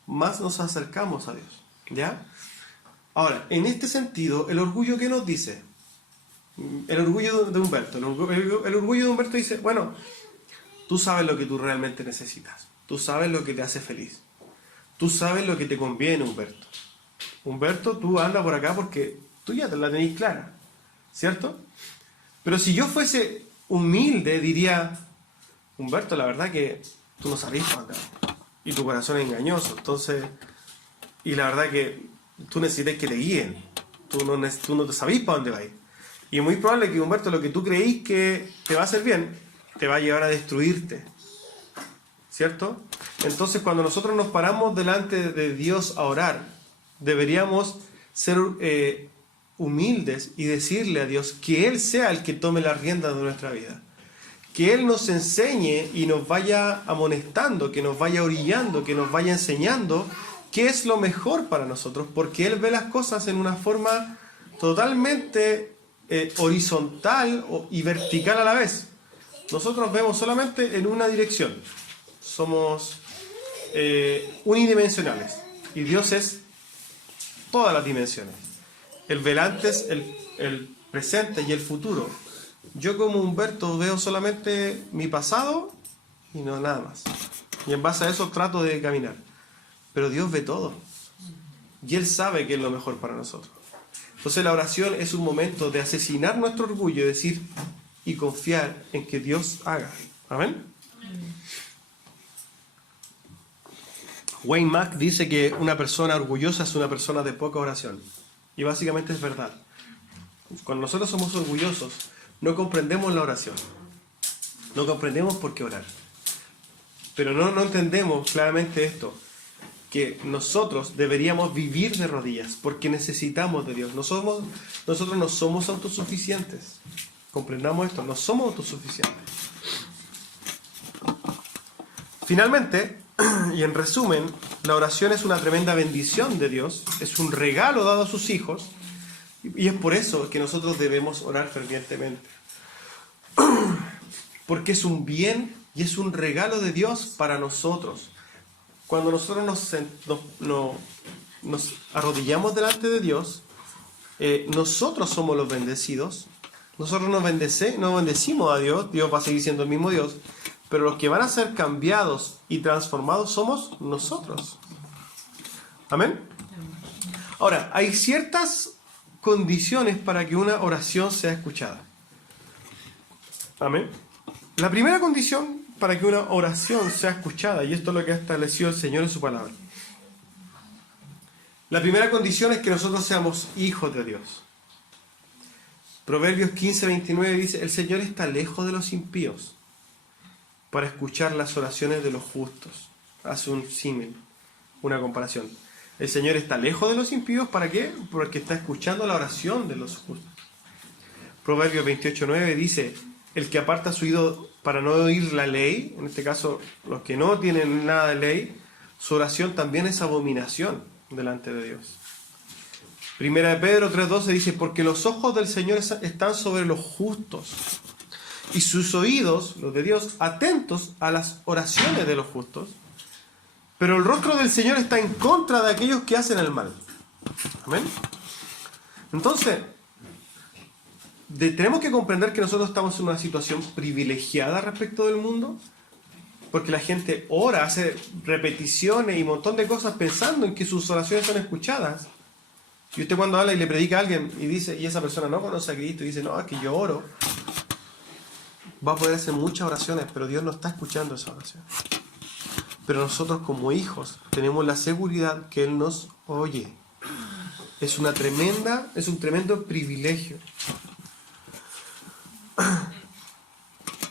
más nos acercamos a Dios. ¿Ya? Ahora, en este sentido, el orgullo, ¿qué nos dice? El orgullo de Humberto. El orgullo de Humberto dice: bueno, tú sabes lo que tú realmente necesitas. Tú sabes lo que te hace feliz. tú sabes lo que te conviene, Humberto. Humberto, tú andas por acá porque tú ya te la tenés clara, ¿cierto? Pero si yo fuese humilde, diría, Humberto, la verdad que tú no sabés para acá. Y tu corazón es engañoso. Entonces, y la verdad que tú necesitas que te guíen. Tú no te sabés para dónde vas. Y es muy probable que, Humberto, lo que tú creís que te va a hacer bien, te va a llevar a destruirte. ¿Cierto? Entonces, cuando nosotros nos paramos delante de Dios a orar, deberíamos ser humildes y decirle a Dios que Él sea el que tome las riendas de nuestra vida. Que Él nos enseñe y nos vaya amonestando, que nos vaya orillando, que nos vaya enseñando qué es lo mejor para nosotros, porque Él ve las cosas en una forma totalmente horizontal y vertical a la vez. Nosotros vemos solamente en una dirección. Somos unidimensionales. Y Dios es todas las dimensiones. El velante es el presente y el futuro. Yo como Humberto veo solamente mi pasado y no nada más. Y en base a eso trato de caminar. Pero Dios ve todo. Y Él sabe que es lo mejor para nosotros. Entonces la oración es un momento de asesinar nuestro orgullo y decir y confiar en que Dios haga. Amén. Wayne Mack dice que una persona orgullosa es una persona de poca oración. Y básicamente es verdad. Cuando nosotros somos orgullosos, no comprendemos la oración. No comprendemos por qué orar. Pero no entendemos claramente esto, que nosotros deberíamos vivir de rodillas, porque necesitamos de Dios. Nosotros no somos autosuficientes. Comprendamos esto, no somos autosuficientes. Finalmente, y en resumen, la oración es una tremenda bendición de Dios, es un regalo dado a sus hijos, y es por eso que nosotros debemos orar fervientemente. Porque es un bien y es un regalo de Dios para nosotros. Cuando nosotros nos arrodillamos delante de Dios, nosotros somos los bendecidos. Nosotros nos bendecimos a Dios, Dios va a seguir siendo el mismo Dios, pero los que van a ser cambiados y transformados somos nosotros. ¿Amén? Ahora, hay ciertas condiciones para que una oración sea escuchada. Amén. La primera condición para que una oración sea escuchada, y esto es lo que ha establecido el Señor en su palabra. La primera condición es que nosotros seamos hijos de Dios. Proverbios 15:29 dice, el Señor está lejos de los impíos para escuchar las oraciones de los justos. Hace un símil, una comparación. El Señor está lejos de los impíos, ¿para qué? Porque está escuchando la oración de los justos. Proverbios 28:9 dice, el que aparta su oído para no oír la ley, en este caso los que no tienen nada de ley, su oración también es abominación delante de Dios. Primera de Pedro 3:12 dice, porque los ojos del Señor están sobre los justos y sus oídos, los de Dios, atentos a las oraciones de los justos, pero el rostro del Señor está en contra de aquellos que hacen el mal. Amén. Entonces, tenemos que comprender que nosotros estamos en una situación privilegiada respecto del mundo, porque la gente ora, hace repeticiones y un montón de cosas pensando en que sus oraciones son escuchadas. Y usted cuando habla y le predica a alguien y dice, y esa persona no conoce a Cristo y dice, no, es que yo oro, va a poder hacer muchas oraciones, pero Dios no está escuchando esa oración. Pero nosotros como hijos tenemos la seguridad que Él nos oye. Es un tremendo privilegio.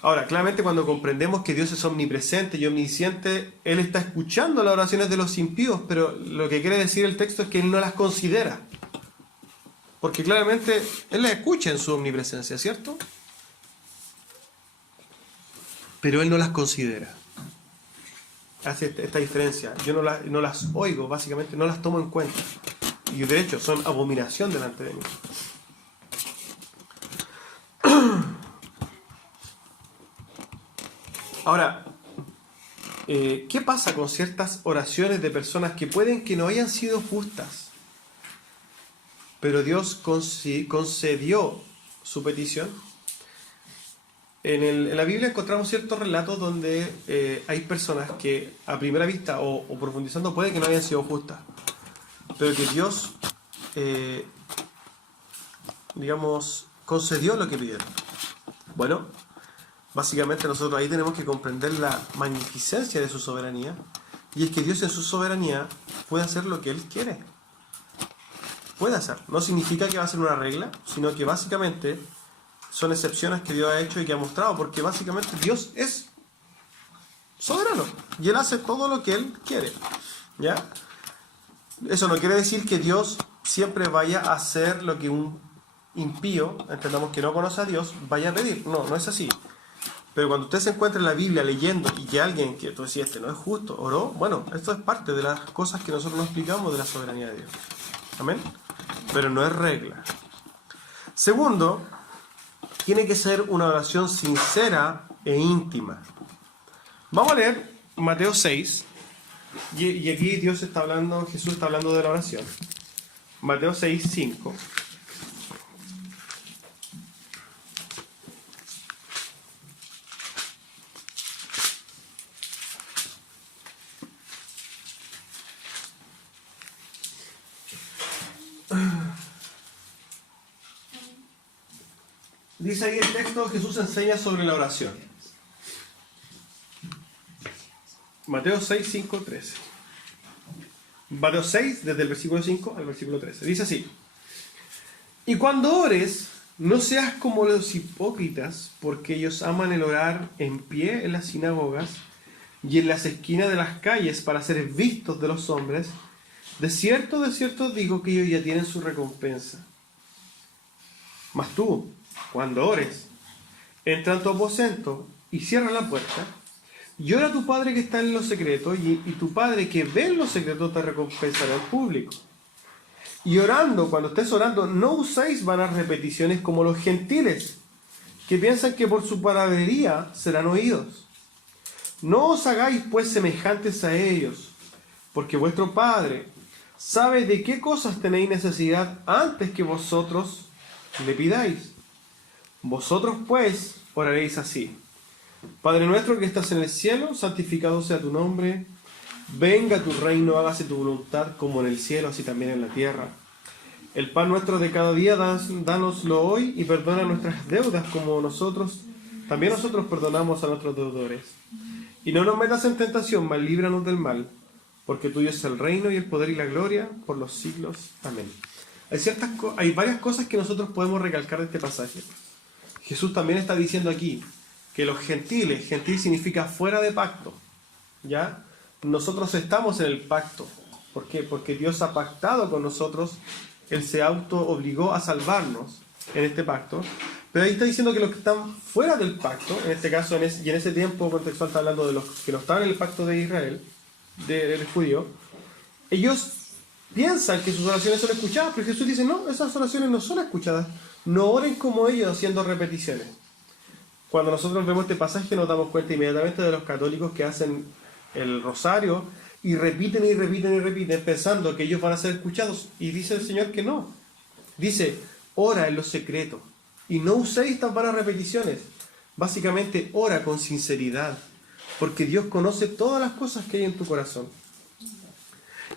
Ahora, claramente cuando comprendemos que Dios es omnipresente y omnisciente, Él está escuchando las oraciones de los impíos, pero lo que quiere decir el texto es que Él no las considera. Porque claramente Él las escucha en su omnipresencia, ¿cierto? Pero Él no las considera. Hace esta diferencia. Yo no las oigo, básicamente, no las tomo en cuenta. Y de hecho son abominación delante de mí. Ahora, ¿qué pasa con ciertas oraciones de personas que pueden que no hayan sido justas, pero Dios concedió su petición? En la Biblia encontramos ciertos relatos donde hay personas que a primera vista o profundizando puede que no hayan sido justas, pero que Dios, digamos, concedió lo que pidieron. Bueno, básicamente nosotros ahí tenemos que comprender la magnificencia de su soberanía, y es que Dios en su soberanía puede hacer lo que Él quiere. Puede hacer. No significa que va a ser una regla, sino que básicamente son excepciones que Dios ha hecho y que ha mostrado, porque básicamente Dios es soberano y Él hace todo lo que Él quiere, ¿ya? Eso no quiere decir que Dios siempre vaya a hacer lo que un impío, entendamos que no conoce a Dios, vaya a pedir. No, no es así. Pero cuando usted se encuentra en la Biblia leyendo y que alguien que tú decías, este no es justo, oró, bueno, esto es parte de las cosas que nosotros nos explicamos de la soberanía de Dios. Amén. Pero no es regla. Segundo, tiene que ser una oración sincera e íntima. Vamos a leer Mateo 6, y aquí Dios está hablando, Jesús está hablando de la oración. Mateo 6, 5. Dice ahí el texto, Jesús enseña sobre la oración. Mateo 6, 5, 13. Mateo 6, desde el versículo 5 al versículo 13. Dice así: y cuando ores, no seas como los hipócritas, porque ellos aman el orar en pie en las sinagogas y en las esquinas de las calles para ser vistos de los hombres. De cierto os digo que ellos ya tienen su recompensa. Mas tú, cuando ores, entra en tu aposento y cierra la puerta, y ora a tu Padre que está en lo secreto, y tu Padre que ve en lo secreto te recompensará en público. Y orando, cuando estés orando, no uséis vanas repeticiones como los gentiles, que piensan que por su palabrería serán oídos. No os hagáis pues semejantes a ellos, porque vuestro Padre sabe de qué cosas tenéis necesidad antes que vosotros le pidáis. Vosotros pues oraréis así: Padre nuestro que estás en el cielo, santificado sea tu nombre. Venga tu reino, hágase tu voluntad como en el cielo, así también en la tierra. El pan nuestro de cada día, dánoslo hoy, y perdona nuestras deudas como también nosotros perdonamos a nuestros deudores. Y no nos metas en tentación, mas líbranos del mal, porque tuyo es el reino y el poder y la gloria por los siglos. Amén. Hay varias cosas que nosotros podemos recalcar de este pasaje. Jesús también está diciendo aquí que los gentiles, gentil significa fuera de pacto, ¿ya? Nosotros estamos en el pacto. ¿Por qué? Porque Dios ha pactado con nosotros, Él se auto-obligó a salvarnos en este pacto. Pero ahí está diciendo que los que están fuera del pacto, en este caso, y en ese tiempo contextual está hablando de los que no estaban en el pacto de Israel, del judío, ellos piensan que sus oraciones son escuchadas, pero Jesús dice, no, esas oraciones no son escuchadas. No oren como ellos haciendo repeticiones. Cuando nosotros vemos este pasaje nos damos cuenta inmediatamente de los católicos que hacen el rosario y repiten y repiten y repiten pensando que ellos van a ser escuchados, y dice el Señor que no. Dice, ora en lo secreto y no uséis estas vanas repeticiones. Básicamente ora con sinceridad, porque Dios conoce todas las cosas que hay en tu corazón.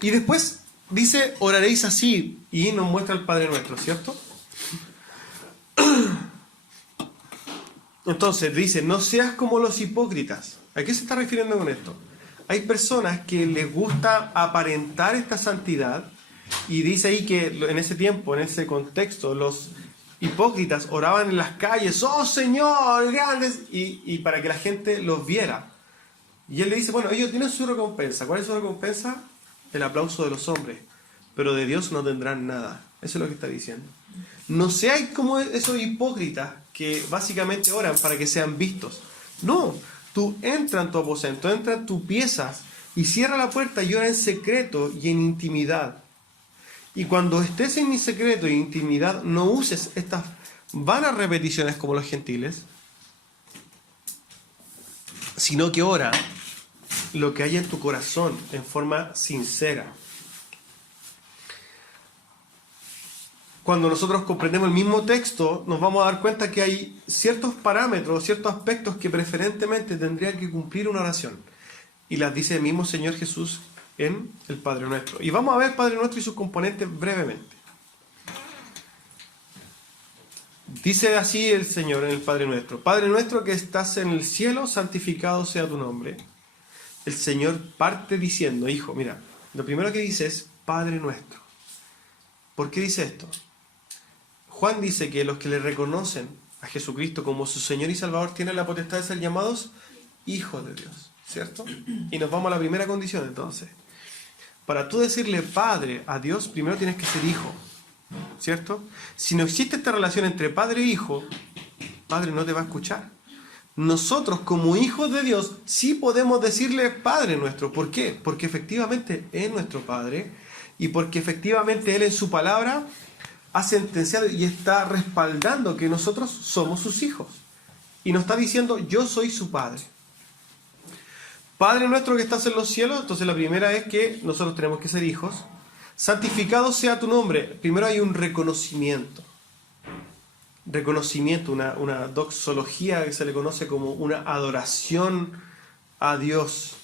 Y después dice, oraréis así, y nos muestra el Padre Nuestro, ¿cierto? Entonces dice, no seas como los hipócritas. ¿A qué se está refiriendo con esto? Hay personas que les gusta aparentar esta santidad, y dice ahí que en ese tiempo, en ese contexto, los hipócritas oraban en las calles, ¡oh Señor, grandes! Y para que la gente los viera. Y él le dice, bueno, ellos tienen su recompensa. ¿Cuál es su recompensa? El aplauso de los hombres. Pero de Dios no tendrán nada. Eso es lo que está diciendo. No seáis como esos hipócritas que básicamente oran para que sean vistos. No, tú entra en tu aposento, entra en tu pieza y cierra la puerta y ora en secreto y en intimidad. Y cuando estés en mi secreto y intimidad, no uses estas vanas repeticiones como los gentiles, sino que ora lo que hay en tu corazón en forma sincera. cuando nosotros comprendemos el mismo texto, nos vamos a dar cuenta que hay ciertos parámetros, ciertos aspectos que preferentemente tendría que cumplir una oración. Y las dice el mismo Señor Jesús en el Padre Nuestro. Y vamos a ver Padre Nuestro y sus componentes brevemente. Dice así el Señor en el Padre Nuestro: Padre nuestro que estás en el cielo, santificado sea tu nombre. El Señor parte diciendo, hijo, mira, lo primero que dice es Padre Nuestro. ¿Por qué dice esto? Juan dice que los que le reconocen a Jesucristo como su Señor y Salvador tienen la potestad de ser llamados hijos de Dios, ¿cierto? Y nos vamos a la primera condición entonces. Para tú decirle Padre a Dios, primero tienes que ser hijo, ¿cierto? Si no existe esta relación entre Padre e Hijo, Padre no te va a escuchar. Nosotros como hijos de Dios sí podemos decirle Padre nuestro. ¿Por qué? Porque efectivamente es nuestro Padre y porque efectivamente Él en su palabra ha sentenciado y está respaldando que nosotros somos sus hijos. Y nos está diciendo, yo soy su Padre. Padre nuestro que estás en los cielos, entonces la primera es que nosotros tenemos que ser hijos. Santificado sea tu nombre. Primero hay un reconocimiento. Reconocimiento, una doxología que se le conoce como una adoración a Dios.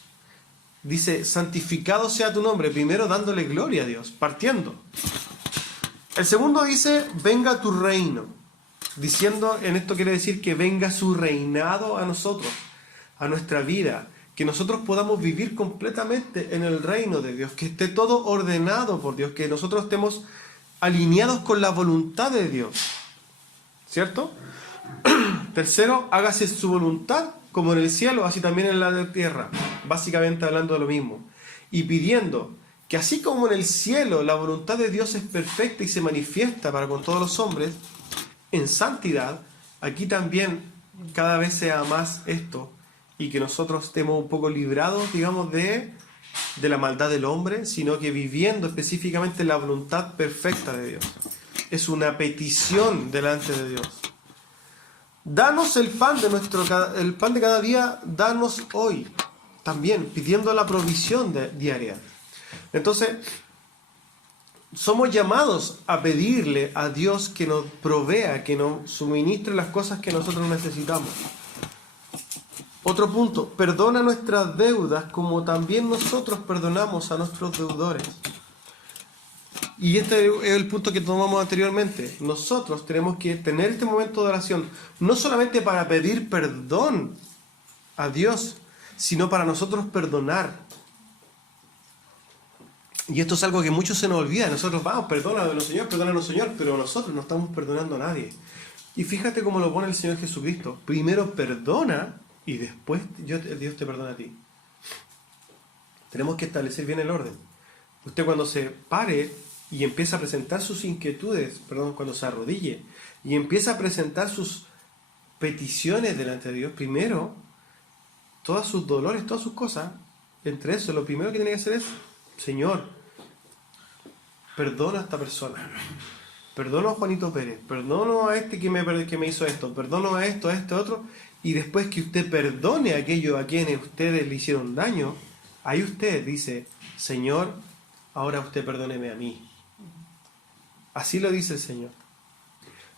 Dice, santificado sea tu nombre, primero dándole gloria a Dios, partiendo. El segundo dice, venga tu reino, diciendo, en esto quiere decir que venga su reinado a nosotros, a nuestra vida, que nosotros podamos vivir completamente en el reino de Dios, que esté todo ordenado por Dios, que nosotros estemos alineados con la voluntad de Dios. ¿Cierto? Tercero, hágase su voluntad como en el cielo, así también en la tierra. Básicamente hablando de lo mismo. Y pidiendo que así como en el cielo la voluntad de Dios es perfecta y se manifiesta para con todos los hombres, en santidad, aquí también cada vez sea más esto y que nosotros estemos un poco librados, digamos, de la maldad del hombre, sino que viviendo específicamente la voluntad perfecta de Dios. Es una petición delante de Dios. Danos el pan el pan de cada día, danos hoy. También pidiendo la provisión diaria. Entonces, somos llamados a pedirle a Dios que nos provea, que nos suministre las cosas que nosotros necesitamos. Otro punto, perdona nuestras deudas como también nosotros perdonamos a nuestros deudores. Y este es el punto que tomamos anteriormente. Nosotros tenemos que tener este momento de oración, no solamente para pedir perdón a Dios, sino para nosotros perdonar. Y esto es algo que muchos se nos olvida. Nosotros vamos, perdónanos Señor, pero nosotros no estamos perdonando a nadie. Y fíjate cómo lo pone el Señor Jesucristo. Primero perdona y después Dios te perdona a ti. Tenemos que establecer bien el orden. Usted cuando se pare y empieza a presentar sus inquietudes, cuando se arrodille y empieza a presentar sus peticiones delante de Dios, primero, todos sus dolores, todas sus cosas, entre eso, lo primero que tiene que hacer es, Señor, perdona a esta persona, perdono a Juanito Pérez, perdono a este que me hizo esto, perdono a esto, otro, y después que usted perdone a aquellos a quienes ustedes le hicieron daño, ahí usted dice, Señor, ahora usted perdóneme a mí. Así lo dice el Señor.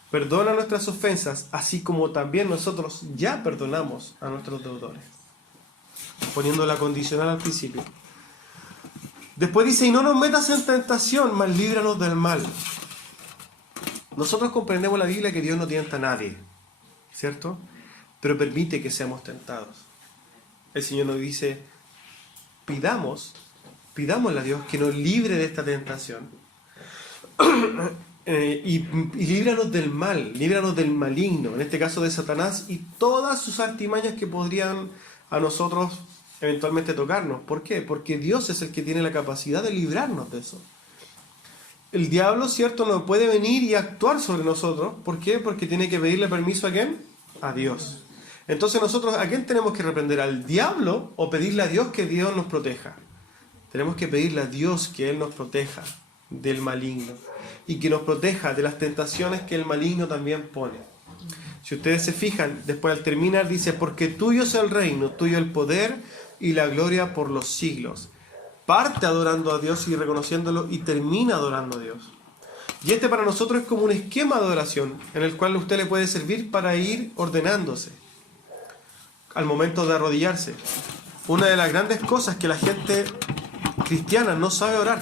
Perdona nuestras ofensas, así como también nosotros ya perdonamos a nuestros deudores. Poniendo la condicional al principio. Después dice, y no nos metas en tentación, mas líbranos del mal. Nosotros comprendemos la Biblia que Dios no tienta a nadie, ¿cierto? Pero permite que seamos tentados. El Señor nos dice, pidámosle a Dios que nos libre de esta tentación. Y líbranos del mal, líbranos del maligno, en este caso de Satanás y todas sus artimañas que podrían a nosotros eventualmente tocarnos. ¿Por qué? Porque Dios es el que tiene la capacidad de librarnos de eso. El diablo, cierto, no puede venir y actuar sobre nosotros. ¿Por qué? Porque tiene que pedirle permiso ¿a quién? A Dios. Entonces nosotros, ¿a quién tenemos que reprender? ¿Al diablo o pedirle a Dios que Dios nos proteja? Tenemos que pedirle a Dios que Él nos proteja del maligno y que nos proteja de las tentaciones que el maligno también pone. Si ustedes se fijan, después al terminar dice, porque tuyo es el reino, tuyo el poder y la gloria por los siglos. Parte adorando a Dios y reconociéndolo y termina adorando a Dios. Y este para nosotros es como un esquema de oración en el cual usted le puede servir para ir ordenándose al momento de arrodillarse. Una de las grandes cosas que la gente cristiana no sabe orar.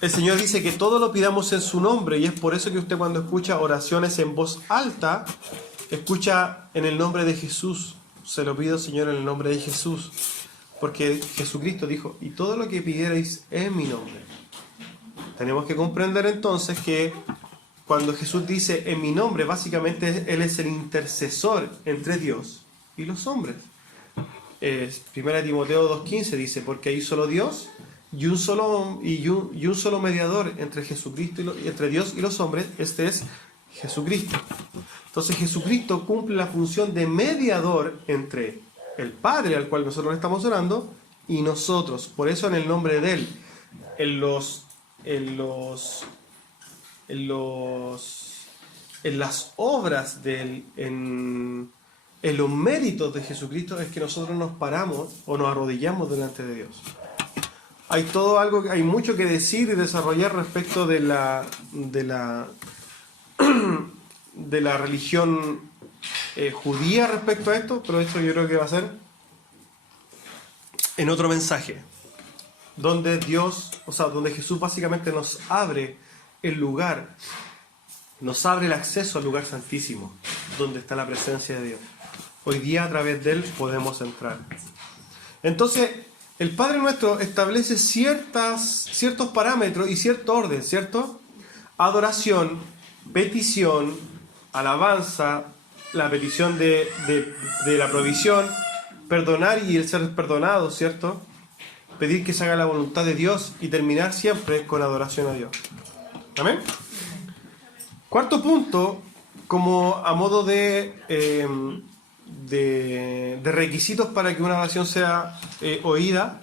El Señor dice que todo lo pidamos en su nombre, y es por eso que usted cuando escucha oraciones en voz alta, escucha en el nombre de Jesús. Se lo pido, Señor, en el nombre de Jesús. Porque Jesucristo dijo, y todo lo que pidierais en mi nombre. Tenemos que comprender entonces que cuando Jesús dice en mi nombre, básicamente Él es el intercesor entre Dios y los hombres. 1 Timoteo 2:15 dice, porque hay solo Dios y un solo mediador entre Jesucristo entre Dios y los hombres, este es Jesucristo. Entonces Jesucristo cumple la función de mediador entre el Padre al cual nosotros le estamos orando y nosotros. Por eso en el nombre de Él, en las obras de Él, en los méritos de Jesucristo es que nosotros nos paramos o nos arrodillamos delante de Dios. Hay mucho que decir y desarrollar respecto de la religión judía respecto a esto, pero esto yo creo que va a ser en otro mensaje, donde donde Jesús básicamente nos abre el lugar, nos abre el acceso al lugar santísimo, donde está la presencia de Dios. Hoy día a través de Él podemos entrar. Entonces, el Padre Nuestro establece ciertos parámetros y cierto orden, ¿cierto? Adoración, petición, alabanza, la petición de la provisión, perdonar y el ser perdonado, ¿cierto? Pedir que se haga la voluntad de Dios y terminar siempre con adoración a Dios. ¿Amén? Cuarto punto, como a modo de requisitos para que una oración sea oída,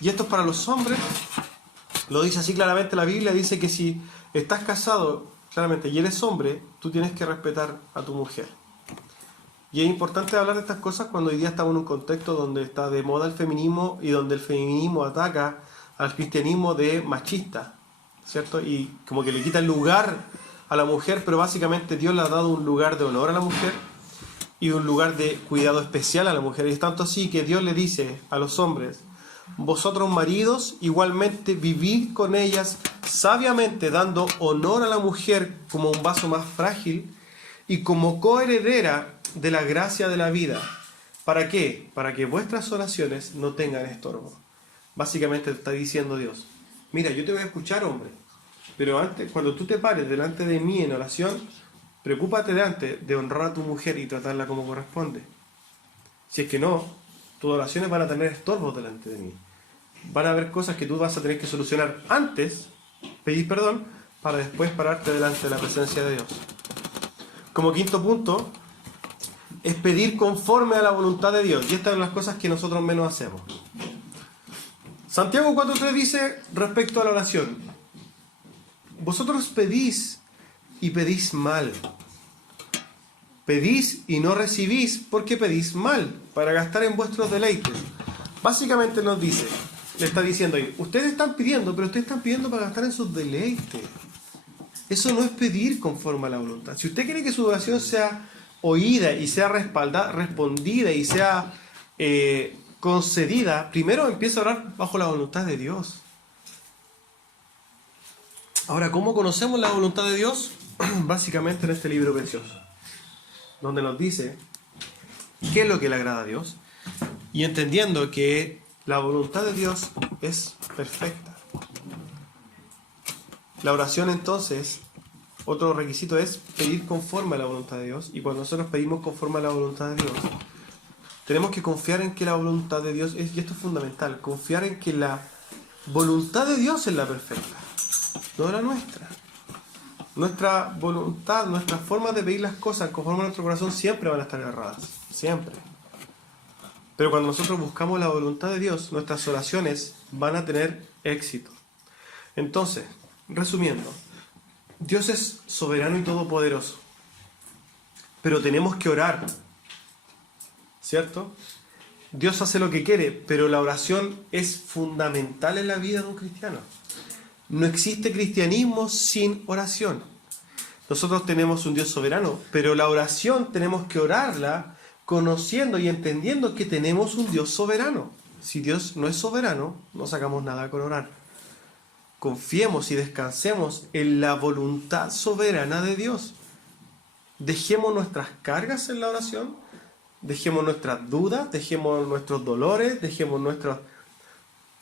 y esto es para los hombres, lo dice así claramente la Biblia, dice que si estás casado claramente y eres hombre, tú tienes que respetar a tu mujer. Y es importante hablar de estas cosas cuando hoy día estamos en un contexto donde está de moda el feminismo y donde el feminismo ataca al cristianismo de machista, ¿cierto? Y como que le quita el lugar a la mujer, pero básicamente Dios le ha dado un lugar de honor a la mujer y un lugar de cuidado especial a la mujer. Y es tanto así que Dios le dice a los hombres, vosotros maridos igualmente vivid con ellas sabiamente, dando honor a la mujer como un vaso más frágil y como coheredera de la gracia de la vida. ¿Para qué? Para que vuestras oraciones no tengan estorbo. Básicamente está diciendo Dios, mira, yo te voy a escuchar, hombre, pero antes, cuando tú te pares delante de mí en oración, preocúpate de honrar a tu mujer y tratarla como corresponde. Si es que no, tus oraciones van a tener estorbos delante de mí. Van a haber cosas que tú vas a tener que solucionar antes, pedir perdón, para después pararte delante de la presencia de Dios. Como quinto punto, es pedir conforme a la voluntad de Dios. Y estas son las cosas que nosotros menos hacemos. Santiago 4:3 dice respecto a la oración, vosotros pedís y pedís mal. Pedís y no recibís porque pedís mal, para gastar en vuestros deleites. Básicamente nos dice, le está diciendo ahí, ustedes están pidiendo, pero ustedes están pidiendo para gastar en sus deleites. Eso no es pedir conforme a la voluntad. Si usted quiere que su oración sea oída y sea respondida y sea concedida, primero empieza a orar bajo la voluntad de Dios. Ahora, ¿cómo conocemos la voluntad de Dios? Básicamente en este libro precioso, donde nos dice qué es lo que le agrada a Dios, y entendiendo que la voluntad de Dios es perfecta. La oración entonces, otro requisito es pedir conforme a la voluntad de Dios, y cuando nosotros pedimos conforme a la voluntad de Dios, tenemos que confiar en que la voluntad de Dios es, y esto es fundamental, confiar en que la voluntad de Dios es la perfecta, no la nuestra. Nuestra voluntad, nuestras formas de pedir las cosas conforme a nuestro corazón siempre van a estar erradas, siempre. Pero cuando nosotros buscamos la voluntad de Dios, nuestras oraciones van a tener éxito. Entonces, resumiendo, Dios es soberano y todopoderoso, pero tenemos que orar, ¿cierto? Dios hace lo que quiere, pero la oración es fundamental en la vida de un cristiano. No existe cristianismo sin oración. Nosotros tenemos un Dios soberano, pero la oración tenemos que orarla conociendo y entendiendo que tenemos un Dios soberano. Si Dios no es soberano, no sacamos nada con orar. Confiemos y descansemos en la voluntad soberana de Dios. Dejemos nuestras cargas en la oración, dejemos nuestras dudas, dejemos nuestros dolores,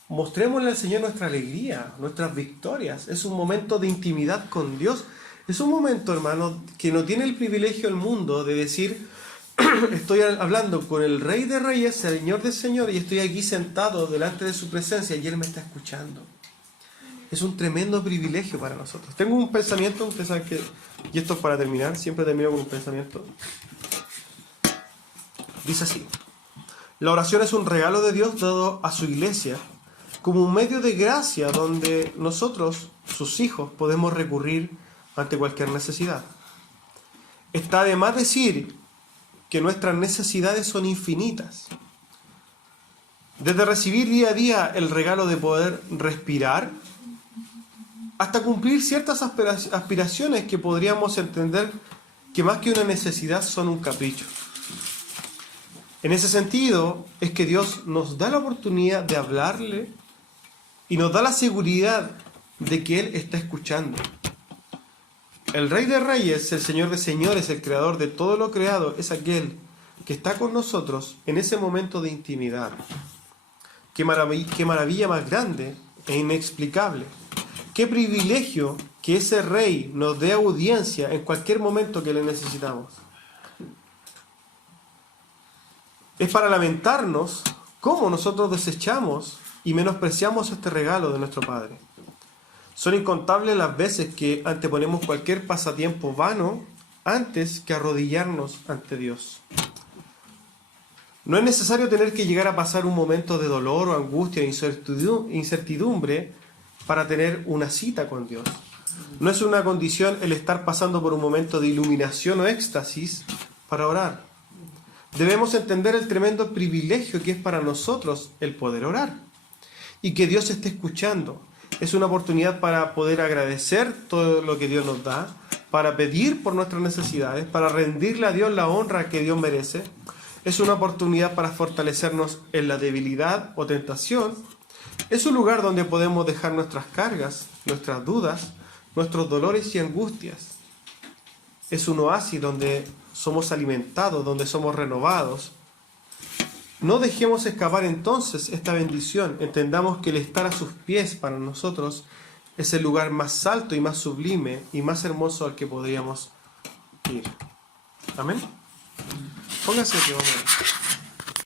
mostrémosle al Señor nuestra alegría, nuestras victorias. Es un momento de intimidad con Dios. Es un momento, hermano, que no tiene el privilegio el mundo de decir, estoy hablando con el Rey de Reyes, Señor de Señores, y estoy aquí sentado delante de su presencia y Él me está escuchando. Es un tremendo privilegio para nosotros. Tengo un pensamiento, ustedes saben que, y esto es para terminar, siempre termino con un pensamiento. Dice así: la oración es un regalo de Dios dado a su iglesia como un medio de gracia donde nosotros, sus hijos, podemos recurrir ante cualquier necesidad. Está de más decir que nuestras necesidades son infinitas. Desde recibir día a día el regalo de poder respirar, hasta cumplir ciertas aspiraciones que podríamos entender que más que una necesidad son un capricho. En ese sentido, es que Dios nos da la oportunidad de hablarle y nos da la seguridad de que Él está escuchando. El Rey de Reyes, el Señor de Señores, el Creador de todo lo creado, es aquel que está con nosotros en ese momento de intimidad. Qué maravilla más grande e inexplicable. Qué privilegio que ese Rey nos dé audiencia en cualquier momento que le necesitamos. Es para lamentarnos cómo nosotros desechamos y menospreciamos este regalo de nuestro Padre. Son incontables las veces que anteponemos cualquier pasatiempo vano antes que arrodillarnos ante Dios. No es necesario tener que llegar a pasar un momento de dolor o angustia o incertidumbre para tener una cita con Dios. No es una condición el estar pasando por un momento de iluminación o éxtasis para orar. Debemos entender el tremendo privilegio que es para nosotros el poder orar y que Dios esté escuchando. Es una oportunidad para poder agradecer todo lo que Dios nos da, para pedir por nuestras necesidades, para rendirle a Dios la honra que Dios merece. Es una oportunidad para fortalecernos en la debilidad o tentación. Es un lugar donde podemos dejar nuestras cargas, nuestras dudas, nuestros dolores y angustias. Es un oasis donde somos alimentados, donde somos renovados. No dejemos escapar entonces esta bendición. Entendamos que el estar a sus pies para nosotros es el lugar más alto y más sublime y más hermoso al que podríamos ir. Amén. Pónganse que vamos a ver.